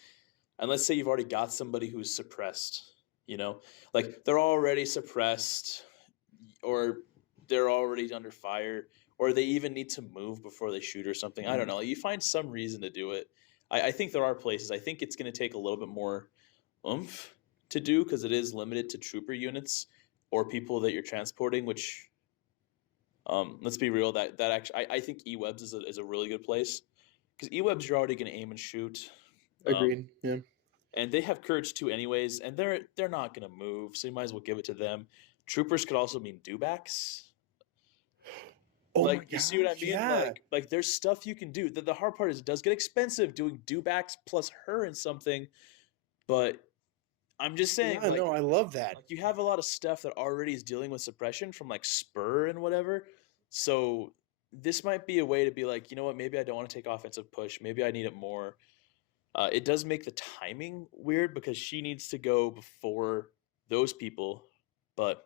And let's say you've already got somebody who's suppressed, you know, like they're already suppressed or they're already under fire, or they even need to move before they shoot or something. I don't know. You find some reason to do it. I think there are places. I think it's going to take a little bit more oomph to do because it is limited to trooper units or people that you're transporting, which, let's be real, that actually, I think E-Webs is a really good place because E-Webs you're already going to aim and shoot. Agreed. Yeah. And they have courage 2 anyways, and they're not going to move, so you might as well give it to them. Troopers could also mean dewbacks. Oh like, my you see what I gosh, mean? yeah. Like there's stuff you can do. The hard part is it does get expensive doing dewbacks plus her and something, but I'm just saying. Yeah, no, I love that. Like you have a lot of stuff that already is dealing with suppression from like Spur and whatever. So this might be a way to be like, you know what? Maybe I don't want to take offensive push. Maybe I need it more. It does make the timing weird because she needs to go before those people, but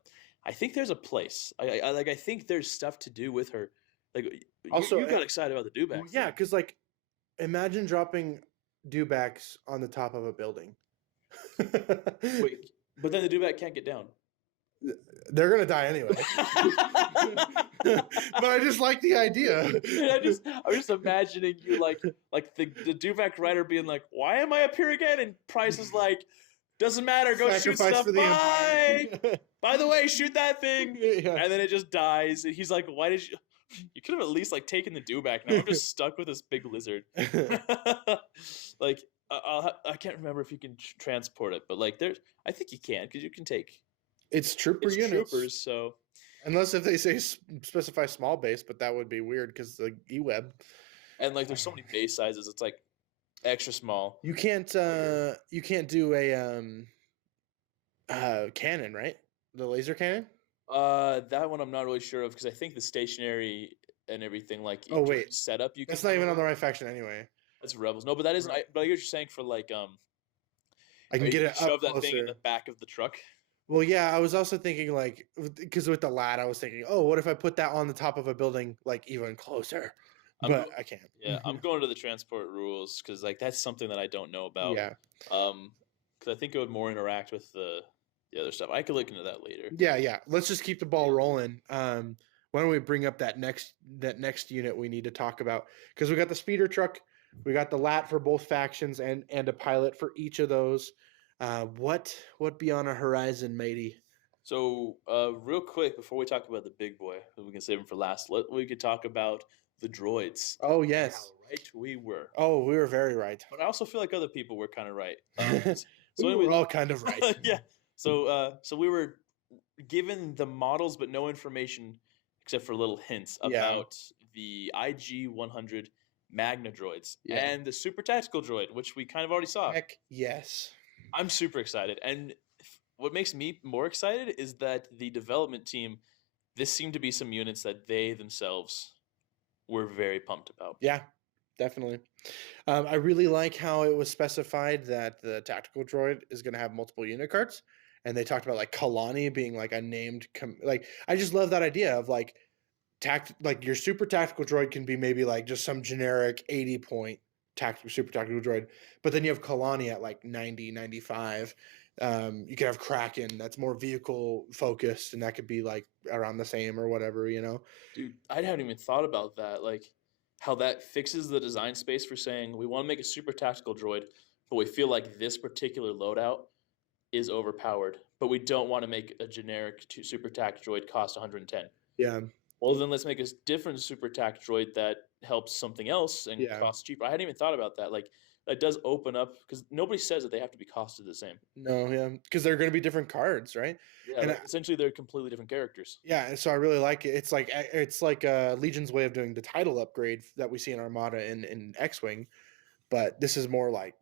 I think there's a place. I think there's stuff to do with her. Like Also, you got excited about the dewbacks. Yeah, because like, imagine dropping dewbacks on the top of a building. Wait, but then the dewback can't get down. They're gonna die anyway. But I just like the idea. I'm just imagining you like the dewback rider being like, "Why am I up here again?" And Price is like, "Doesn't matter. Go shoot Sacrifice stuff. for the Bye. Empire." By the way, shoot that thing." Yeah. And then it just dies. And he's like, "Why did you? You could have at least like taken the dewback. Now I'm just stuck with this big lizard." Like I can't remember if you can transport it, but like I think you can because you can take. It's trooper units. Troopers, so unless if they say specify small base, but that would be weird because the E-Web. And like there's so many base sizes, it's like extra small. You can't do a cannon, right? The laser cannon? That one I'm not really sure of because I think the stationary and everything like Oh wait, setup you. That's not even on the right faction anyway. That's Rebels. No, but that isn't. But I get what you're saying for like I can get it shove up that closer. thing in the back of the truck. Well, yeah, I was also thinking like because with the lad, I was thinking, oh, what if I put that on the top of a building like even closer? But I can't. Yeah, I'm going to the transport rules because like that's something that I don't know about. Yeah. Because I think it would more interact with the other stuff. I could look into that later. Yeah. Let's just keep the ball rolling. why don't we bring up that next unit we need to talk about? Because we got the speeder truck, we got the lat for both factions, and a pilot for each of those. What be on a horizon, matey? So, real quick before we talk about the big boy, we can save him for last. We could talk about the droids. Oh and yes. how right we were. Oh, we were very right. But I also feel like other people were kind of right. We So were anyway, all kind of right. yeah. So we were given the models, but no information except for little hints Yeah. about the IG 100 Magna droids Yeah. and the super tactical droid, which we kind of already saw. Heck yes. I'm super excited, and what makes me more excited is that the development team, this seemed to be some units that they themselves were very pumped about. Yeah, definitely. I really like how it was specified that the tactical droid is going to have multiple unit cards, and they talked about like Kalani being like a named like I just love that idea of like like your super tactical droid can be maybe like just some generic 80-point super tactical droid, but then you have Kalani at like 90, 95. You could have Kraken that's more vehicle focused, and that could be like around the same or whatever, you know. Dude, I hadn't even thought about that. Like how that fixes the design space for saying we want to make a super tactical droid, but we feel like this particular loadout is overpowered, but we don't want to make a generic super tact droid cost 110. Yeah. Well, then let's make a different super tact droid that helps something else and Yeah. costs cheaper. I hadn't even thought about that. Like that does open up because nobody says that they have to be costed the same. No, yeah, because they're going to be different cards, right? Yeah, And like, essentially they're completely different characters. Yeah, and so I really like it. It's like Legion's way of doing the title upgrade that we see in Armada and in X-wing, but this is more like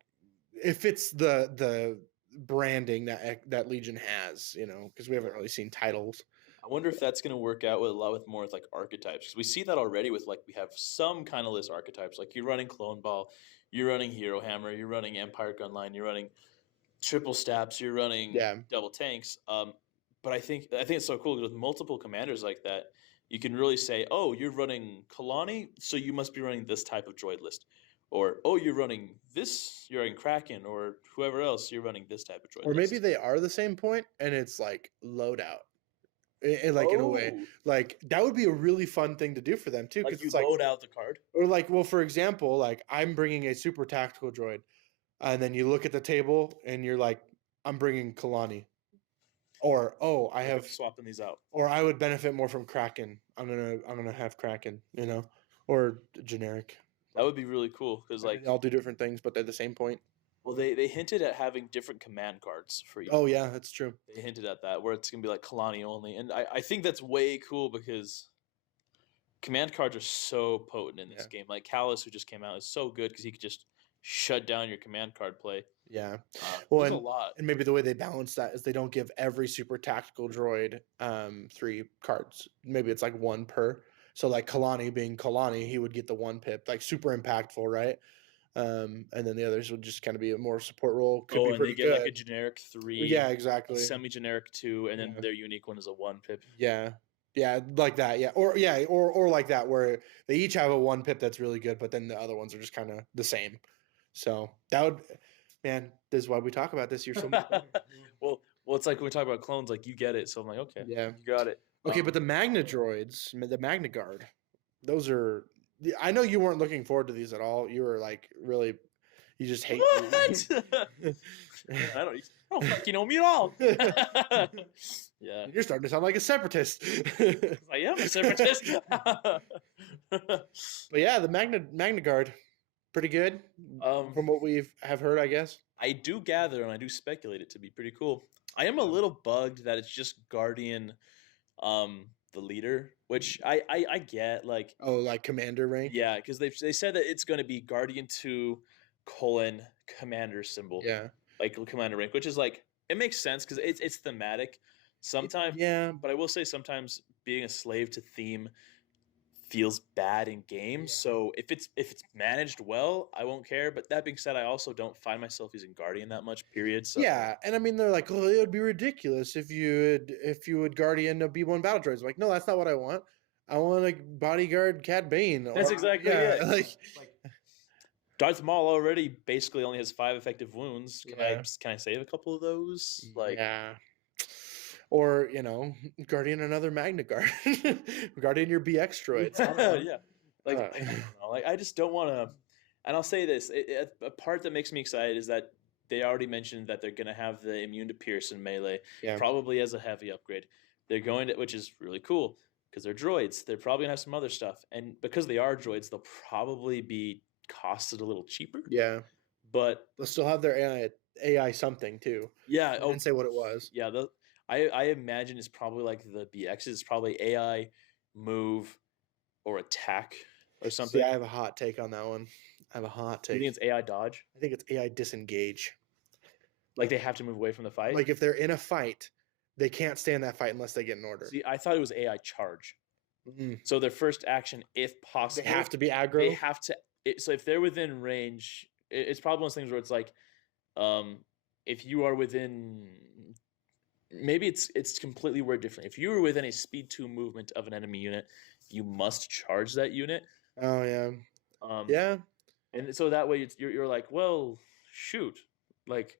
it fits the branding that Legion has, you know, because we haven't really seen titles. I wonder if that's going to work out with a lot with more with like archetypes because we see that already with like we have some kind of list archetypes like you're running Clone Ball, you're running Hero Hammer, you're running Empire Gunline, you're running triple stabs, you're running Yeah. double tanks. But I think it's so cool because with multiple commanders like that, you can really say, oh, you're running Kalani, so you must be running this type of droid list. Or, oh, you're running this, you're running Kraken, or whoever else, you're running this type of droid Or list. maybe they are the same point, and it's like loadout, like in a way. Oh, Like that would be a really fun thing to do for them too, like because you it's like, load out the card. or like, well, for example, like I'm bringing a super tactical droid, and then you look at the table and you're like, I'm bringing Kalani, or oh, I have, swapping these out. or I would benefit more from Kraken. I'm gonna have Kraken, you know, or generic. That would be really cool because, like, They all do different things, but they're the same point. well, they hinted at having different command cards for you. Oh yeah, that's true. They hinted at that where it's gonna be like Kalani only, and I think that's way cool because command cards are so potent in this game. Like Callus, who just came out, is so good because he could just shut down your command card play. Yeah. Well, Well, there's a lot. And maybe the way they balance that is they don't give every super tactical droid 3 cards. Maybe it's like 1 per. So like Kalani being Kalani, he would get the 1 pip, like super impactful, right? And then the others would just kind of be a more support role. Could be And they pretty get good. like a generic 3, Yeah, a exactly. semi-generic 2, and then Yeah. their unique one is a 1 pip. Yeah. Yeah, like that. Yeah. Or like that where they each have a 1 pip that's really good, but then the other ones are just kind of the same. So that would, man, this is why we talk about this. You're so much better. well, it's like when we talk about clones, like you get it. So I'm like, okay, Yeah. you got it. Okay, but the Magna droids, the Magna Guard, those are. I know you weren't looking forward to these at all. You were like really, you just hate. What? I don't fucking know me at all. Yeah, You're starting to sound like a separatist. I am a separatist. But yeah, the Magna Guard, pretty good from what we have heard, I guess. I do gather and I do speculate it to be pretty cool. I am a little bugged that it's just Guardian, the leader, which I get. Like, Oh, like commander rank. yeah, because they said that it's going to be Guardian 2 colon commander symbol, Yeah. like commander rank, which is like it makes sense because it's thematic. Sometimes, Yeah. but I will say sometimes being a slave to theme feels bad in games. So if it's managed well, I won't care. But that being said, I also don't find myself using Guardian that much. Period. So Yeah, and I mean they're like, oh, it would be ridiculous if you would Guardian a B1 battle droids. Like, no, that's not what I want. I want a bodyguard Cad Bane. That's exactly it. Like, Darth Maul already basically only has 5 effective wounds. Yeah. Can I save a couple of those? Like, yeah. Or, guardian another Magna Guard. Guardian your BX droids. I don't know. Yeah. Like, I don't know. Like, I just don't want to. And I'll say this: a part that makes me excited is that they already mentioned that they're going to have the immune to pierce in melee, Yeah. probably as a heavy upgrade. They're going to, which is really cool because they're droids. They're probably gonna have some other stuff, and because they are droids, they'll probably be costed a little cheaper. Yeah. But They'll still have their AI something too. yeah, I didn't say what it was. yeah. I imagine it's probably like the BXs. It's probably AI, move, or attack or something. See, I have a hot take on that one. I have a hot Do you take. think it's AI dodge? I think it's AI disengage. Like they have to move away from the fight. Like if they're in a fight, they can't stay in that fight unless they get an order. See, I thought it was AI charge. Mm. So their first action, if possible, They have to be aggro. They have to. So if they're within range, it's probably one of those things where it's like, if you are within, maybe it's completely worded differently. If you are within a speed 2 movement of an enemy unit, you must charge that unit. Oh yeah. Yeah. And so that way you're like, well, shoot, like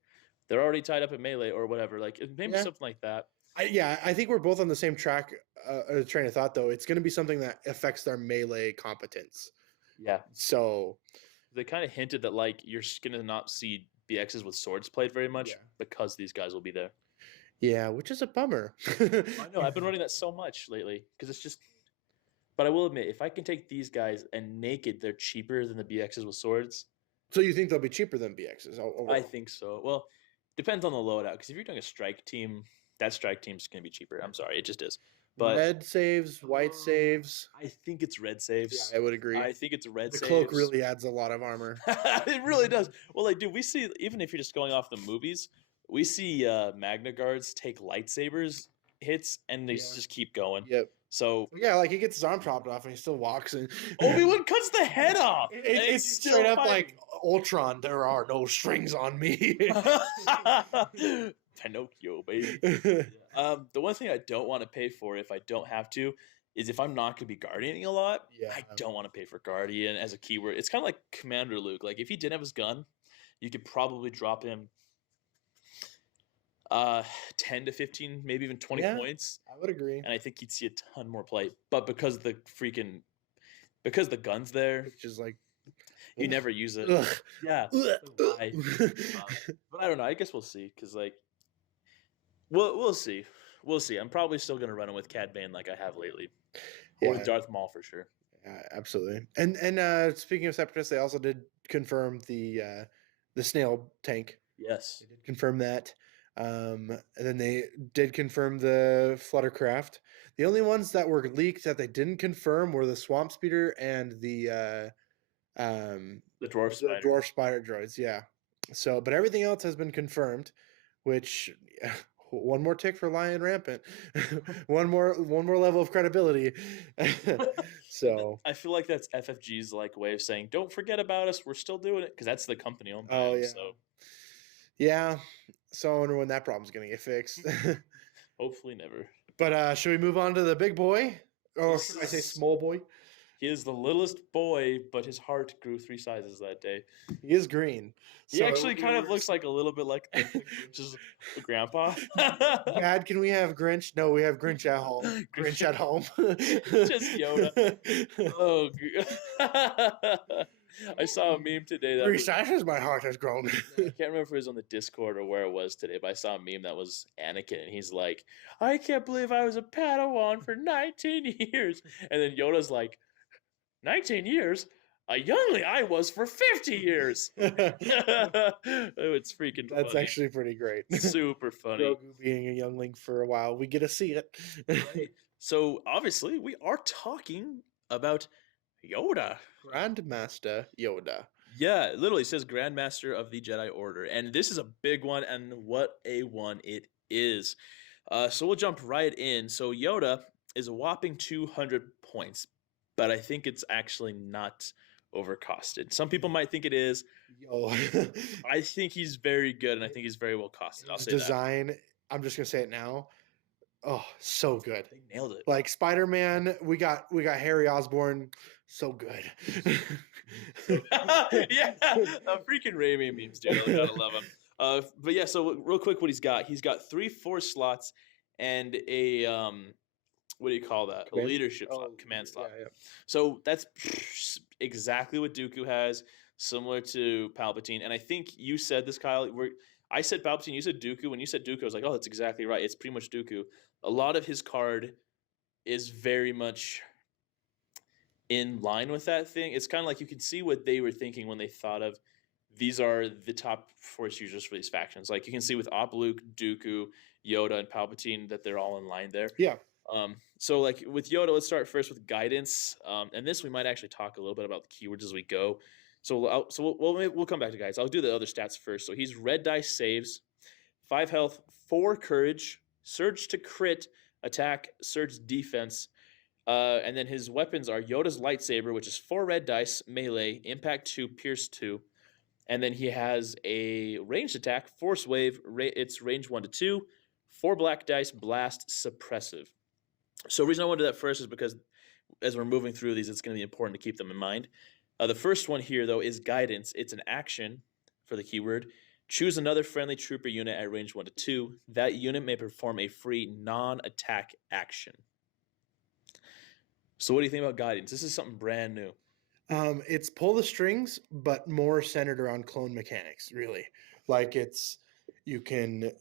they're already tied up in melee or whatever. Like maybe Yeah. something like that. I think we're both on the same track, train of thought though. It's going to be something that affects their melee competence. Yeah. So They kind of hinted that like you're gonna not see BXs with swords played very much Yeah. because these guys will be there. yeah, which is a bummer. I know I've been running that so much lately because it's just. But I will admit, if I can take these guys and naked, they're cheaper than the BXs with swords. So you think they'll be cheaper than BXs? I think so. Well, depends on the loadout because if you're doing a strike team, that strike team's gonna be cheaper. I'm sorry, it just is. But red saves, white saves. I think it's red saves. Yeah, I would agree. I think it's red The saves. cloak really adds a lot of armor. It really does. Well, like, dude, we see even if you're just going off the movies, we see Magna Guards take lightsabers hits and they Yeah. just keep going. Yep. So Yeah, like he gets his arm chopped off and he still walks. And Obi-Wan cuts the head off. and it's he's straight up fighting. like Ultron. There are no strings on me. Pinocchio, baby. The one thing I don't want to pay for if I don't have to is if I'm not going to be guardianing a lot. Yeah. I don't want to pay for guardian as a keyword. It's kind of like Commander Luke. Like if he didn't have his gun, you could probably drop him 10 to 15, maybe even 20 Yeah. points, I would agree. and I think you'd see a ton more play. But because the gun's there, It's just like you never use it. ugh, Yeah. ugh, Why? ugh. But I don't know. I guess we'll see. Cause like, we'll see. We'll see. I'm probably still gonna run it with Cad Bane like I have lately, or with Yeah. Darth Maul for sure. Yeah, absolutely. And speaking of separatists, they also did confirm the snail tank. Yes. They did confirm that. And then they did confirm the Fluttercraft. The only ones that were leaked that they didn't confirm were the Swamp Speeder and the The dwarf spider. dwarf spider droids. Yeah. So, but everything else has been confirmed, which one more tick for Lion Rampant, one more level of credibility. So, I feel like that's FFG's like way of saying, "Don't forget about us. We're still doing it," because that's the company owned by Oh, them, yeah. So yeah. So I wonder when that problem's gonna get fixed. hopefully never. But should we move on to the big boy, or This should I say is- small boy? He is the littlest boy, but his heart grew 3 sizes that day. He is green. He So actually it kind of works. looks like a little bit like Grinch's grandpa. Dad, can we have Grinch? No, we have Grinch at home. Grinch at home. Just Yoda. Oh, I saw a meme today that Three was, sizes, my heart has grown. I can't remember if it was on the Discord or where it was today, but I saw a meme that was Anakin, and he's like, "I can't believe I was a Padawan for 19 years," and then Yoda's like, "19 years? A youngling I was for 50 years." Oh, it's freaking That's funny. actually pretty great. Super funny. Grogu being a youngling for a while, we get to see it. Right. So obviously we are talking about Yoda. Grandmaster Yoda. Yeah, it literally says Grandmaster of the Jedi Order, and this is a big one, and what a one it is. So we'll jump right in. So Yoda is a whopping 200 points, but I think it's actually not overcosted. Some people might think it is. Yo. I think he's very good, and I think he's very well costed. I'll His say that. design, I'm just gonna say it now. Oh, so good. They nailed it. Like Spider-Man, we got Harry Osborn, so good. Yeah, freaking Raimi memes, dude. I gotta love him. But yeah, so real quick, what he's got 3 force slots and a what do you call that? A Command- leadership slot, command slot. So that's exactly what Dooku has, similar to Palpatine. And I think you said this, Kyle. I said Palpatine, you said Dooku. When you said Dooku, I was like, oh, that's exactly right. It's pretty much Dooku. A lot of his card is very much in line with that thing. It's kind of like you can see what they were thinking when they thought of these are the top force users for these factions. Like you can see with Op Luke, Dooku, Yoda, and Palpatine that they're all in line there. Yeah. So like with Yoda, let's start first with guidance. And this we might actually talk a little bit about the keywords as we go. So we'll come back to guys. I'll do the other stats first. So he's red dice saves, 5 health, 4 courage, surge to crit, attack, surge defense. And then his weapons are Yoda's lightsaber, which is 4 red dice, melee, impact 2, pierce 2. And then he has a ranged attack, force wave, it's range 1 to 2, 4 black dice, blast, suppressive. So the reason I want to do that first is because as we're moving through these, it's going to be important to keep them in mind. The first one here, though, is guidance. It's an action for the keyword. Choose another friendly trooper unit at range 1 to 2. That unit may perform a free non-attack action. So what do you think about guidance? This is something brand new. It's pull the strings, but more centered around clone mechanics, really. Like you can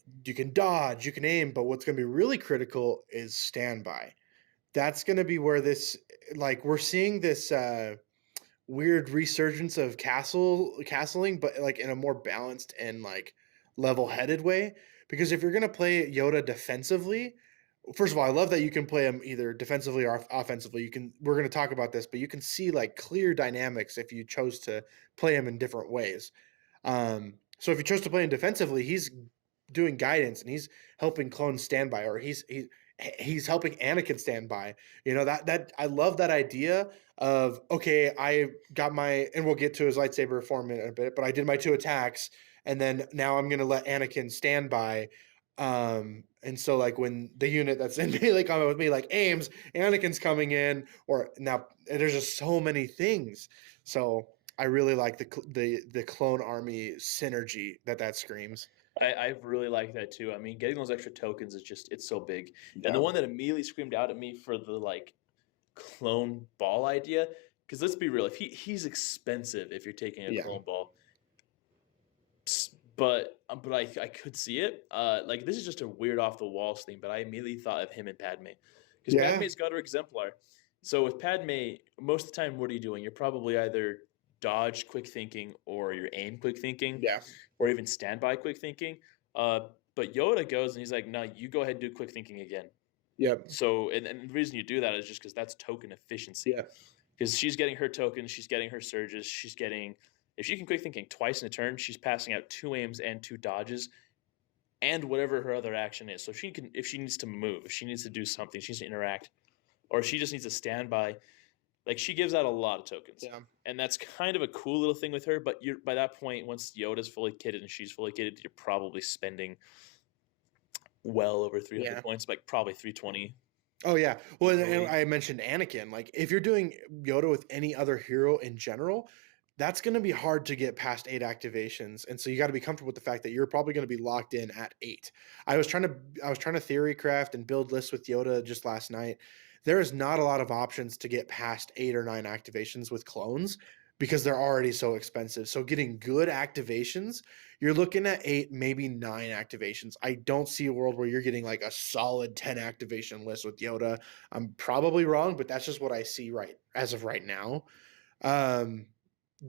dodge, you can aim, but what's going to be really critical is standby. That's going to be where this, like, we're seeing this weird resurgence of castling, but like in a more balanced and like level-headed way. Because if you're going to play Yoda defensively, first of all, I love that you can play him either defensively or offensively. We're going to talk about this, but you can see like clear dynamics if you chose to play him in different ways. So if you chose to play him defensively, he's doing guidance and he's helping clones stand by, or he's helping Anakin stand by. You know, that I love that idea of, okay, I got and we'll get to his lightsaber form in a bit, but I did my 2 attacks, and then now I'm going to let Anakin stand by. And so like when the unit that's in melee combat with me like aims, Anakin's coming in, or now there's just so many things. So I really like the clone army synergy that screams. I really like that too. I mean, getting those extra tokens is just, it's so big. Yeah. And the one that immediately screamed out at me for the like clone ball idea, because let's be real, if he's expensive if you're taking a clone ball. But I could see it. Like this is just a weird off the walls thing, but I immediately thought of him and Padme, because Padme's got her exemplar. So with Padme, most of the time, what are you doing? You're probably either dodge quick thinking, or you're aim quick thinking, or even standby quick thinking. But Yoda goes and he's like, no, you go ahead and do quick thinking again. Yep. So and the reason you do that is just because that's token efficiency. Yeah. Because she's getting her tokens, she's getting her surges, she's getting. If she can quick thinking twice in a turn, she's passing out 2 aims and 2 dodges, and whatever her other action is. So if she needs to move, if she needs to do something, she needs to interact, or she just needs to stand by. Like she gives out a lot of tokens, and that's kind of a cool little thing with her. But by that point, once Yoda's fully kitted and she's fully kitted, you're probably spending well over 300 points, like probably 320. Oh yeah. Well, and I mentioned Anakin. Like if you're doing Yoda with any other hero in general, that's going to be hard to get past 8 activations. And so you got to be comfortable with the fact that you're probably going to be locked in at 8. I was trying to theory craft and build lists with Yoda just last night. There is not a lot of options to get past 8 or 9 activations with clones because they're already so expensive. So getting good activations, you're looking at 8, maybe 9 activations. I don't see a world where you're getting like a solid 10 activation list with Yoda. I'm probably wrong, but that's just what I see as of right now.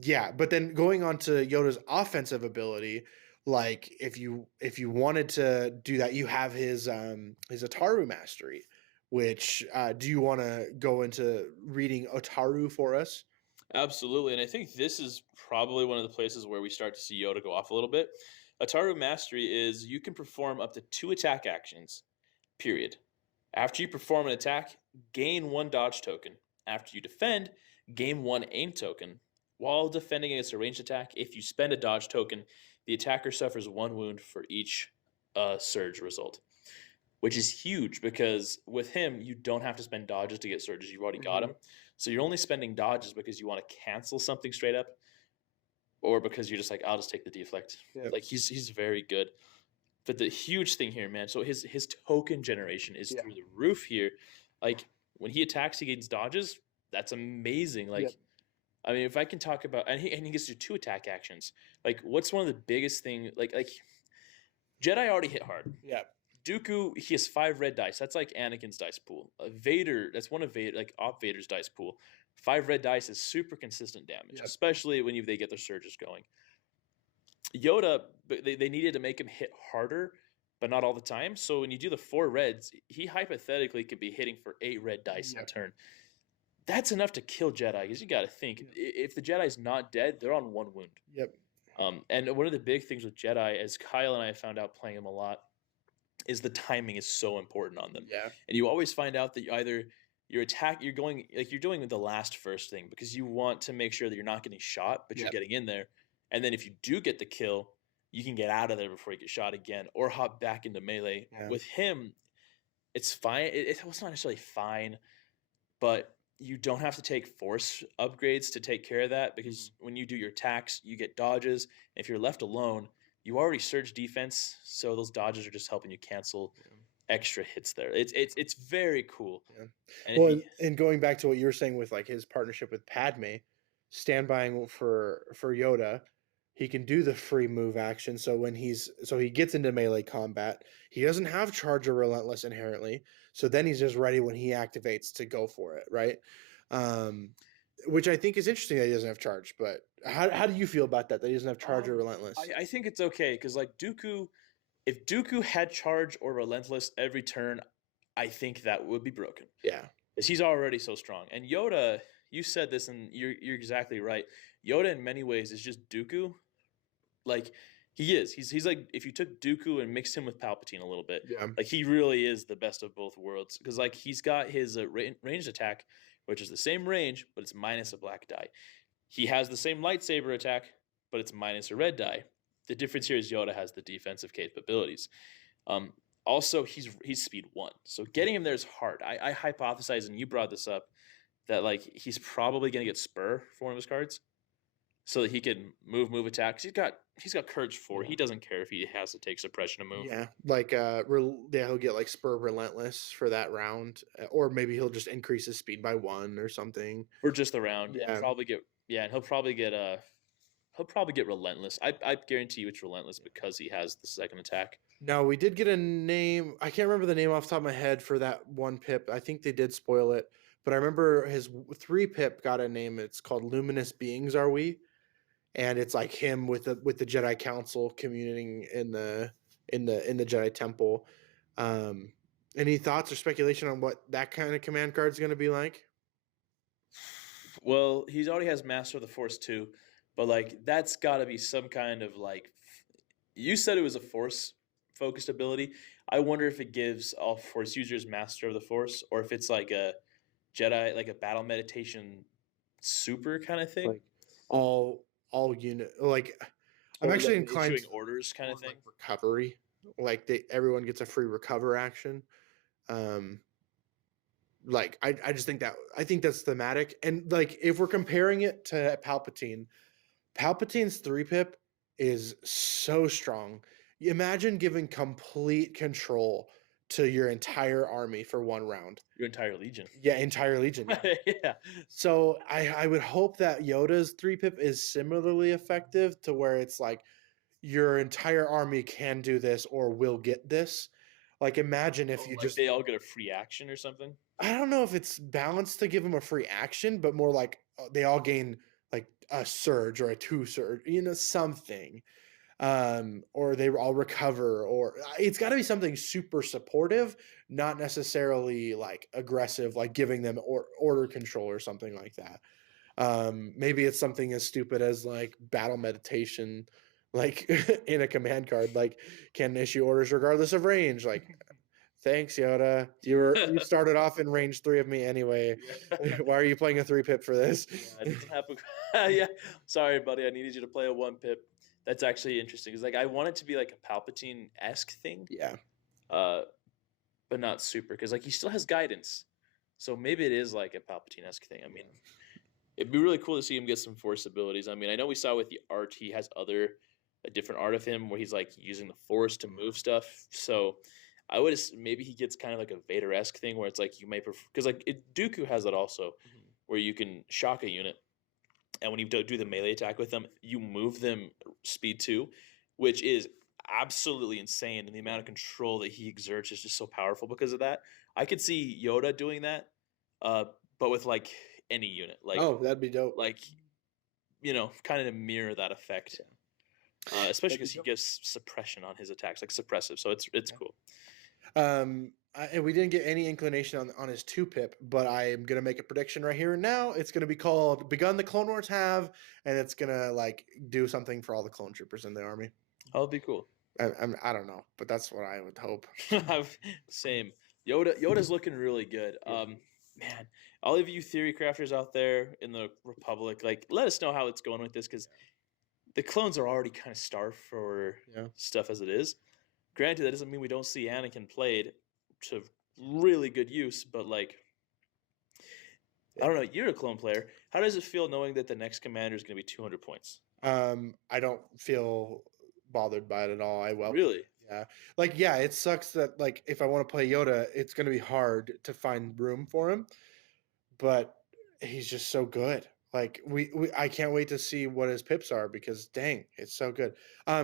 Yeah, but then going on to Yoda's offensive ability, like if you wanted to do that, you have his Ataru mastery, which do you want to go into reading Ataru for us? Absolutely, and I think this is probably one of the places where we start to see Yoda go off a little bit. Ataru mastery is you can perform up to 2 attack actions, period. After you perform an attack, gain 1 dodge token. After you defend, gain 1 aim token. While defending against a ranged attack, if you spend a dodge token, the attacker suffers 1 wound for each surge result, which is huge because with him, you don't have to spend dodges to get surges. You've already got them. So you're only spending dodges because you want to cancel something straight up, or because you're just like, I'll just take the deflect. Yep. Like he's very good. but the huge thing here, man. So his token generation is Yeah. through the roof here. Like when he attacks, he gains dodges. That's amazing. Like, Yep. I mean, if I can talk about, and he gets to do 2 attack actions. Like, what's one of the biggest thing? Like Jedi already hit hard. Yeah. Dooku, he has 5 red dice. That's like Anakin's dice pool. Vader, that's one of Vader, like Op Vader's dice pool. 5 red dice is super consistent damage, Yep. especially when they get their surges going. Yoda, they needed to make him hit harder, but not all the time. So when you do the 4 reds, he hypothetically could be hitting for 8 red dice in Yep. turn. That's enough to kill Jedi, because you got to think, if the Jedi's not dead, they're on 1 wound. Yep. And one of the big things with Jedi, as Kyle and I found out playing them a lot, is the timing is so important on them. Yeah. And you always find out that either you're doing the last first thing, because you want to make sure that you're not getting shot, but you're Yep. getting in there. And then if you do get the kill, you can get out of there before you get shot again, or hop back into melee. Yeah. With him, it's fine. It's not necessarily fine, but you don't have to take force upgrades to take care of that, because when you do your attacks, you get dodges. And if you're left alone, you already surge defense, so those dodges are just helping you cancel extra hits there. It's very cool. Yeah. And Well, and going back to what you were saying with like his partnership with Padme, standby for Yoda, he can do the free move action. So when he gets into melee combat, he doesn't have charge or relentless inherently. So then he's just ready when he activates to go for it, right? Which I think is interesting that he doesn't have charge. But how do you feel about that? That he doesn't have charge or relentless? I think it's okay, because like Dooku, if Dooku had charge or relentless every turn, I think that would be broken. Yeah. Because he's already so strong. And Yoda, you said this, and you're exactly right. Yoda in many ways is just Dooku. Like he is. He's like, if you took Dooku and mixed him with Palpatine a little bit, Yeah. like he really is the best of both worlds. Because like he's got his ranged attack, which is the same range, but it's minus a black die. He has the same lightsaber attack, but it's minus a red die. The difference here is Yoda has the defensive capabilities. Also, he's speed 1, so getting him there is hard. I hypothesize, and you brought this up, that like he's probably going to get spur for one of his cards, so that he can move attacks. He's got courage 4. He doesn't care if he has to take suppression to move. Yeah, like he'll get like spur relentless for that round, or maybe he'll just increase his speed by 1 or something. For just the round. Yeah. And he'll probably get relentless. I guarantee you it's relentless, because he has the second attack. No, we did get a name. I can't remember the name off the top of my head for that one pip. I think they did spoil it, but I remember his 3 pip got a name. It's called Luminous Beings Are We, and it's like him with the Jedi Council communing in the Jedi Temple. Any thoughts or speculation on what that kind of command card is going to be like? Well, he already has Master of the Force 2, but like that's got to be some kind of like. You said it was a Force focused ability. I wonder if it gives all Force users Master of the Force, or if it's like a Jedi, like a battle meditation super kind of thing. Like all unit, like I'm Or actually like inclined issuing orders kind of thing. like recovery, like everyone gets a free recover action. Like I just think that's thematic, and like if we're comparing it to Palpatine's 3 pip is so strong. Imagine giving complete control to your entire army for 1 round. Your entire legion. Yeah, entire legion. Yeah. Yeah. So I would hope that Yoda's 3 pip is similarly effective, to where it's like your entire army can do this or will get this. Like imagine if you Like just they all get a free action or something. I don't know if it's balanced to give them a free action, but more like they all gain like a surge or a 2 surge, something. Or they all recover, or it's got to be something super supportive, not necessarily like aggressive, like giving them order control or something like that. Maybe it's something as stupid as like battle meditation, like in a command card, like can issue orders regardless of range. Like, thanks, Yoda. You started off in range 3 of me anyway. Why are you playing a 3 pip for this? Yeah, it doesn't happen. Yeah. Sorry, buddy. I needed you to play a 1 pip. That's actually interesting. Because like I want it to be like a Palpatine-esque thing. Yeah. But not super. Because like he still has guidance. So maybe it is like a Palpatine-esque thing. I mean, it'd be really cool to see him get some Force abilities. I mean, I know we saw with the art he has other a different art of him where he's like using the Force to move stuff. So I would maybe he gets kind of like a Vader-esque thing where it's like you may prefer because like Dooku has that also, where you can shock a unit, and when you do the melee attack with them, you move them speed 2, which is absolutely insane, and the amount of control that he exerts is just so powerful because of that. I could see Yoda doing that, but with like any unit, like Oh, that'd be dope. like kind of to mirror that effect. Especially because he gives suppression on his attacks, like suppressive. So it's cool. And we didn't get any inclination on his 2-pip, but I am gonna make a prediction right here and now. It's gonna be called "Begun the Clone Wars Have," and it's gonna like do something for all the clone troopers in the army. That'll be cool. I don't know, but that's what I would hope. Same. Yoda's looking really good. Man, all of you theory crafters out there in the Republic, like, let us know how it's going with this, because the clones are already kind of starved for stuff as it is. Granted, that doesn't mean we don't see Anakin played to really good use, but like, I don't know. You're a clone player. How does it feel knowing that the next commander is going to be 200 points? I don't feel bothered by it at all. Really? Yeah, it sucks that like if I want to play Yoda, it's going to be hard to find room for him, but he's just so good. Like I can't wait to see what his pips are because dang, it's so good.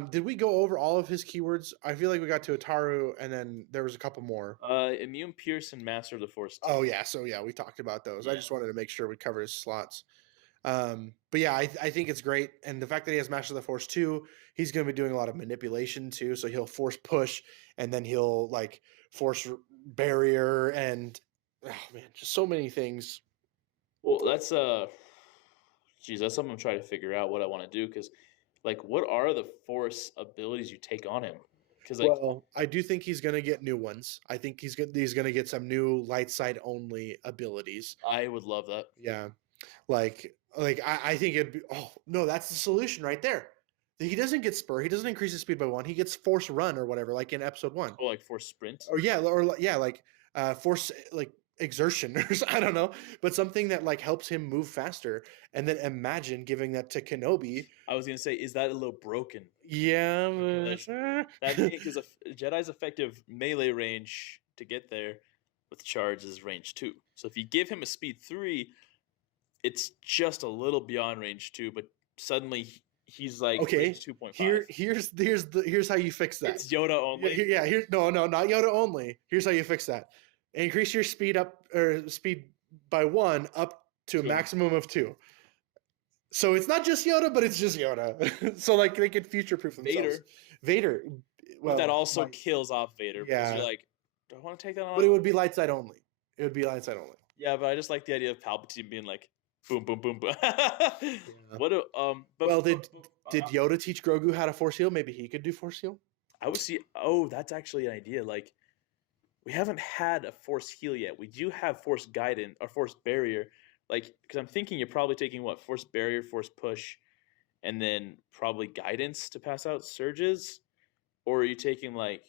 Did we go over all of his keywords? I feel like we got to Ataru and then there was a couple more. Immune Pierce and Master of the Force. Oh yeah, so yeah, we talked about those. I just wanted to make sure we cover his slots. But yeah, I think it's great, and the fact that he has Master of the Force too, he's going to be doing a lot of manipulation too. So he'll force push, and then he'll like force barrier, and oh man, just so many things. Well, that's that's something I'm trying to figure out what I want to do because, like, what are the Force abilities you take on him? Because like, well, I do think he's going to get new ones. I think he's going to get some new light side only abilities. I would love that. Yeah, like I think it'd be. Oh no, that's the solution right there. He doesn't get spur. He doesn't increase his speed by 1. He gets force run or whatever, like in episode 1. Oh, like force sprint. Or like force like exertion or I don't know, but something that like helps him move faster. And then imagine giving that to Kenobi. I was gonna say, is that a little broken? Yeah, that because Jedi's effective melee range to get there with charge is range 2. So if you give him a speed 3, it's just a little beyond range 2, but suddenly he's like okay. Range 2.5. Here's how you fix that. It's Yoda only. No, not Yoda only. Here's how you fix that. Increase your speed by 1 up to a maximum of 2. So it's not just Yoda, but it's just Yoda. So like they could future-proof themselves. Vader. Well, but that also kills off Vader. Yeah. Because you're like, do I want to take that on? But it would be light side only. Yeah, but I just like the idea of Palpatine being like, boom, boom, boom, boom. What? Did Yoda teach Grogu how to force heal? Maybe he could do force heal. I would see. Oh, that's actually an idea. Like, we haven't had a force heal yet. We do have force guidance or force barrier. Like, because I'm thinking you're probably taking what? Force barrier, force push, and then probably guidance to pass out surges, or are you taking like?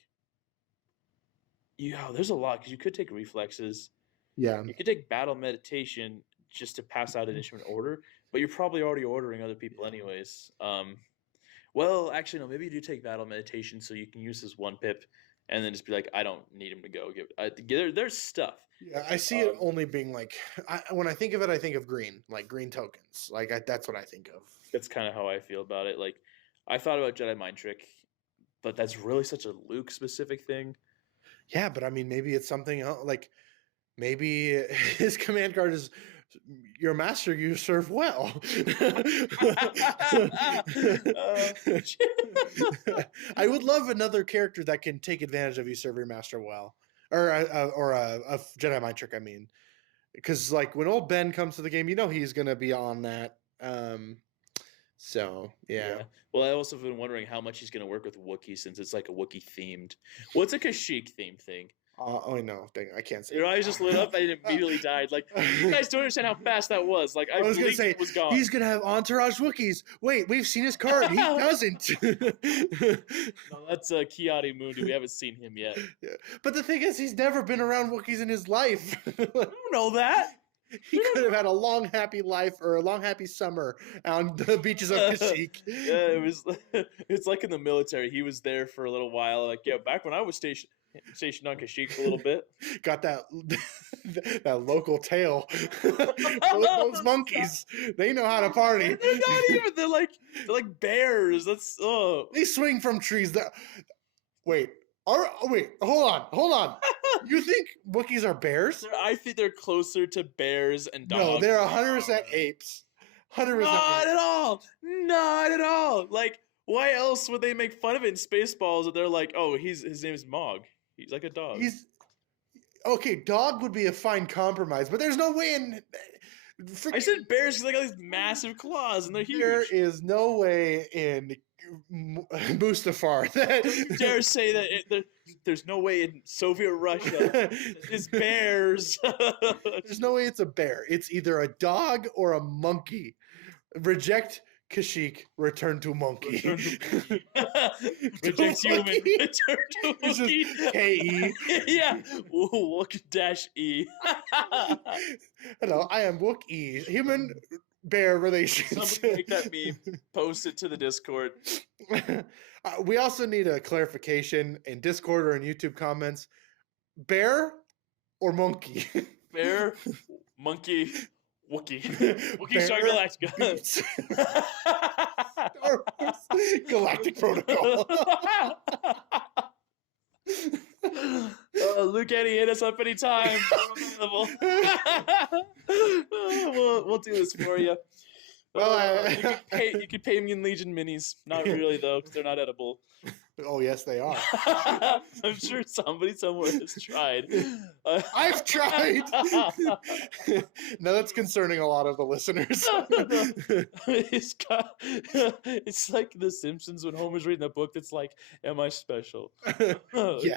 There's a lot because you could take reflexes. Yeah. You could take battle meditation just to pass out an instrument order, but you're probably already ordering other people anyways. Well, actually, no. Maybe you do take battle meditation so you can use this 1 pip, and then just be like, I don't need him to go. There's stuff. Yeah, I see it only being like when I think of it, I think of green, like green tokens. Like that's what I think of. That's kind of how I feel about it. Like, I thought about Jedi Mind Trick, but that's really such a Luke specific thing. Yeah, but I mean, maybe it's something else. Like maybe his command card is your master. You serve well. I would love another character that can take advantage of you serve your master well. Or a Jedi Mind Trick, I mean, because like when old Ben comes to the game, he's gonna be on that. So yeah. Well, I also have been wondering how much he's gonna work with Wookiee since it's like a Wookiee themed. What's a Kashyyyk themed thing? Oh no, dang! I can't say. Your eyes just lit up and it immediately died. Like, you guys don't understand how fast that was. Like, I was gonna say, it was gone. He's gonna have entourage Wookiees. Wait, we've seen his card. He doesn't. No, that's Kiadi Mundi. We haven't seen him yet. Yeah. But the thing is, he's never been around Wookiees in his life. I don't know that. He could have had a long, happy life or a long, happy summer on the beaches of Kashyyyk. Yeah, it was. It's like in the military. He was there for a little while. Like, yeah, back when I was stationed on Kashyyyk for a little bit. Got that that local tail. Those monkeys, they know how to party. They're not even. They're like bears. That's They swing from trees. Wait, wait, hold on. You think Wookiees are bears? I think they're closer to bears and dogs. No, they're 100% apes. 100%. Not at all. Not at all. Like, why else would they make fun of it in Spaceballs? That they're like, oh, his name is Mog. He's like a dog. Okay. Dog would be a fine compromise, but there's no way in. I said bears because they got these massive claws and they're huge. There is no way in Mustafar that You dare say that there's no way in Soviet Russia it's bears. there's no way it's a bear. It's either a dog or a monkey. Reject Kashyyyk, return to monkey. Reject human. Monkey. Return to It's monkey. just K-E. Yeah. Wook-E. Hello, I am Wookiee. Human bear relations. Somebody make that meme. Post it to the Discord. We also need a clarification in Discord or in YouTube comments. Bear or monkey? Bear, monkey, Wookie. Wookie Bear Star Galactica. beats. Star Wars Galactic Protocol. Luke Eddie, hit us up anytime. we'll do this for you. Well, You could pay me in Legion minis. Not really though, because they're not edible. oh yes, they are. I'm sure somebody somewhere has tried. I've tried. Now that's concerning a lot of the listeners. It's like The Simpsons when Homer's reading the book that's like, "Am I special?" Yes. Yeah.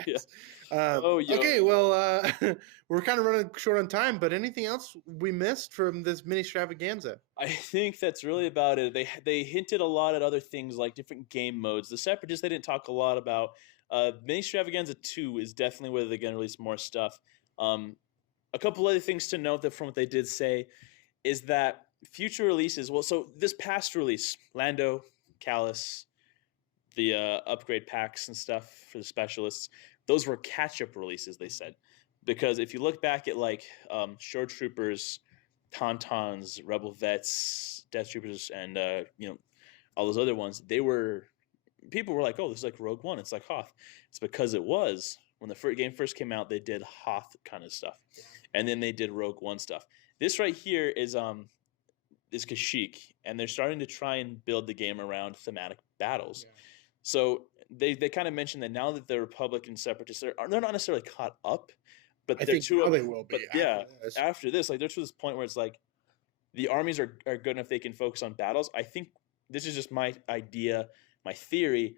Yeah. Okay, well, we're kind of running short on time, but anything else we missed from this Mini-Stravaganza? I think that's really about it. They hinted a lot at other things like different game modes. The Separatists they didn't talk a lot about. Mini-Stravaganza 2 is definitely where they're going to release more stuff. A couple other things to note that from what they did say is that future releases. Well, so this past release, Lando, Callus, the upgrade packs and stuff for the specialists, those were catch-up releases. They said because if you look back at like Shore Troopers, Tauntauns, Rebel Vets, Death Troopers, and all those other ones, people were like, oh, this is like Rogue One. It's like Hoth. It's because it was when the game first came out. They did Hoth kind of stuff, and then they did Rogue One stuff. This right here is Kashyyyk, and they're starting to try and build the game around thematic battles. Yeah. So they kind of mentioned that now that the Republic and Separatists they're not necessarily caught up, but I think they will be. But after this, like they're to this point where it's like the armies are good enough they can focus on battles. I think this is just my idea, my theory.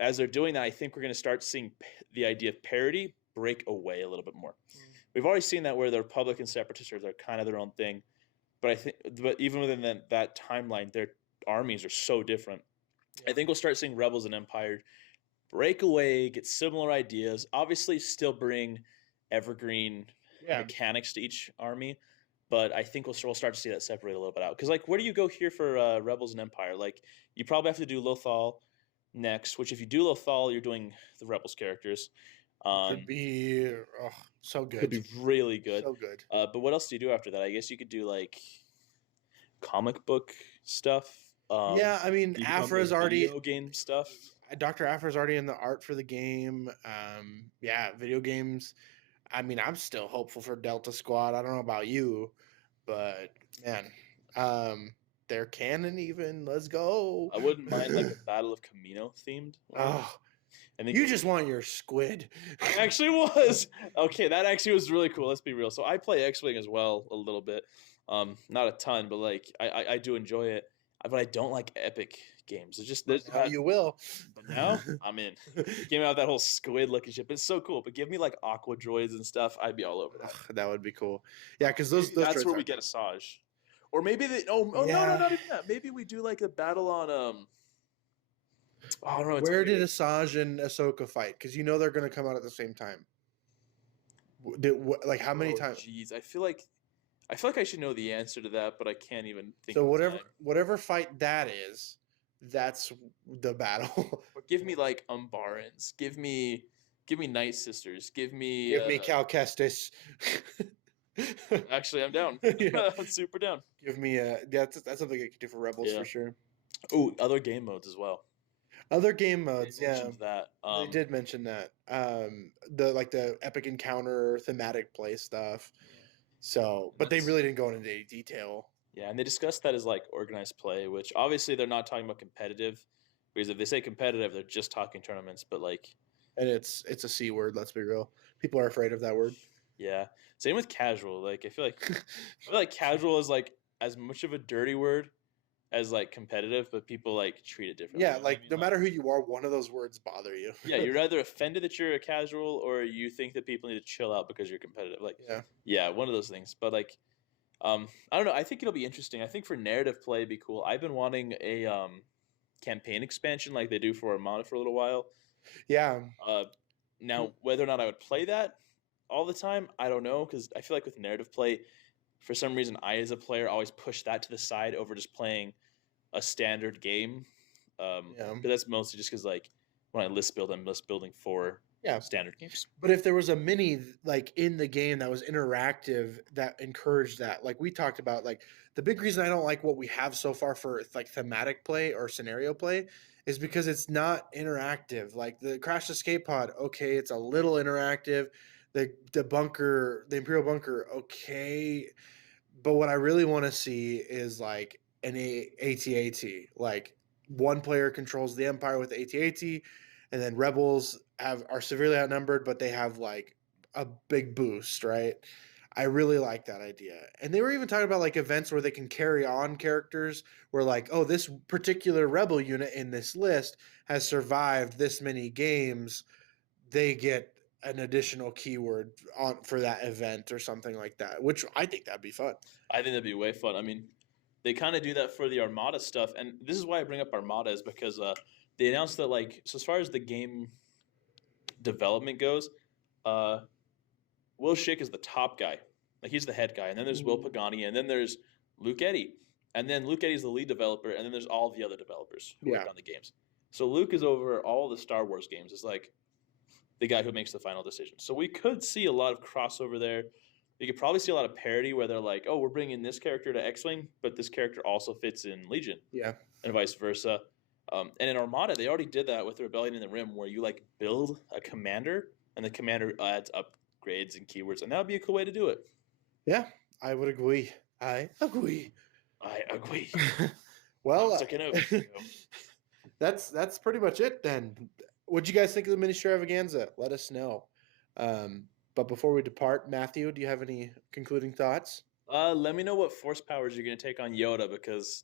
As they're doing that, I think we're going to start seeing the idea of parity break away a little bit more. We've already seen that where the Republic and Separatists are kind of their own thing, but even within that timeline, their armies are so different. I think we'll start seeing Rebels and Empire break away, get similar ideas. Obviously, still bring evergreen mechanics to each army, but I think we'll start to see that separate a little bit out. Because like, where do you go here for Rebels and Empire? Like, you probably have to do Lothal next. Which, if you do Lothal, you're doing the Rebels characters. Could be so good. Could be really good. So good. But what else do you do after that? I guess you could do like comic book stuff. Yeah, I mean, Afra's already video game stuff. Dr. Afra's already in the art for the game. Yeah, video games. I mean, I'm still hopeful for Delta Squad. I don't know about you, but man, they're canon even. Let's go. I wouldn't mind like a Battle of Camino themed. Oh, you just want your squid. I actually was. Okay, that actually was really cool. Let's be real. So I play X-Wing as well a little bit. Not a ton, but like I do enjoy it. But I don't like epic games. It's just you will. But now I'm in. Give me out that whole squid looking shit. But it's so cool. But give me like aqua droids and stuff. I'd be all over that. That would be cool. Yeah, because those that's where we get Asajj. Or maybe no, not even that. Maybe we do like a battle on I don't know. Where did Asajj and Ahsoka fight? Because you know they're going to come out at the same time. Like how many times? Jeez, I feel like I feel like I should know the answer to that, but I can't even think. So of whatever fight that is, that's the battle. Or give me like Umbarans. Give me Night Sisters. Give me. Give me Cal Kestis. Actually, I'm down. Yeah. I'm super down. Give me that's something I could do for Rebels Yeah. for sure. Oh, other game modes as well. Other game They modes, yeah. mentioned that. They did mention that. The epic encounter thematic play stuff. So, but they That's- really didn't go into any detail. Yeah, and they discussed that as like organized play, which obviously they're not talking about competitive, because if they say competitive, they're just talking tournaments. But like, And it's a C word, let's be real. People are afraid of that word. yeah, same with casual. Like, I feel like casual is like as much of a dirty word as like competitive, but people like treat it differently. Yeah, You know what I like mean? no matter who you are, one of those words bother you. Yeah, you're either offended that you're a casual, or you think that people need to chill out because you're competitive. Like, Yeah. yeah, one of those things. But like, I don't know. I think it'll be interesting. I think for narrative play, it'd be cool. I've been wanting a campaign expansion like they do for Armada for a little while. Yeah. Now, whether or not I would play that all the time, I don't know, because I feel like with narrative play, for some reason, I as a player always push that to the side over just playing a standard game. Yeah. But that's mostly just because like when I list build, I'm list building for Yeah. standard games. But if there was a mini like in the game that was interactive that encouraged that, like we talked about, like the big reason I don't like what we have so far for like thematic play or scenario play is because it's not interactive. Like the Crash Escape Pod, okay, it's a little interactive. The bunker, the Imperial bunker, okay. But what I really want to see is like an AT-AT. Like one player controls the Empire with AT-AT, and then Rebels are severely outnumbered, but they have like a big boost, right? I really like that idea. And they were even talking about like events where they can carry on characters where like, oh, this particular rebel unit in this list has survived this many games. They get an additional keyword on for that event or something like that, which I think that'd be fun. I think that'd be way fun. I mean, they kind of do that for the Armada stuff, and this is why I bring up Armada is because they announced that like so as far as the game development goes, Will Schick is the top guy, like he's the head guy, and then there's Will Pagani, and then there's Luke Eddy, and then Luke Eddy's the lead developer, and then there's all the other developers who work on the games. So Luke is over all the Star Wars games. It's like the guy who makes the final decision. So we could see a lot of crossover there. You could probably see a lot of parody where they're like, oh, we're bringing this character to X-Wing, but this character also fits in Legion. Yeah. And vice versa. And in Armada, they already did that with the Rebellion in the Rim, where you like build a commander, and the commander adds upgrades and keywords, and that would be a cool way to do it. Yeah, I would agree. I agree. I agree. Well, Kenobi. that's pretty much it then. What'd you guys think of the Mini-Stravaganza? Let us know. But before we depart, Matthew, do you have any concluding thoughts? Let me know what force powers you're going to take on Yoda, because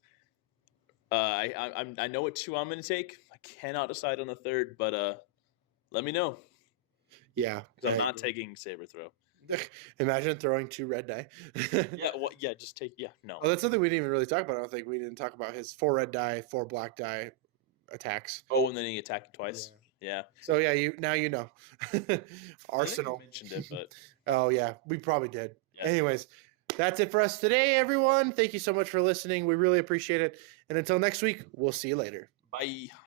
I know what two I'm going to take. I cannot decide on a third, but let me know. Yeah. 'Cause I'm not taking saber throw. Imagine throwing 2 red die. Yeah, just take. Yeah, no. Oh, that's something we didn't even really talk about. I don't think we didn't talk about his 4 red die, 4 black die attacks. Oh, and then he attacked twice. Yeah. So yeah, you know. Arsenal. I think you mentioned it, but Oh yeah, we probably did. Yeah. Anyways, that's it for us today, everyone. Thank you so much for listening. We really appreciate it. And until next week, we'll see you later. bye.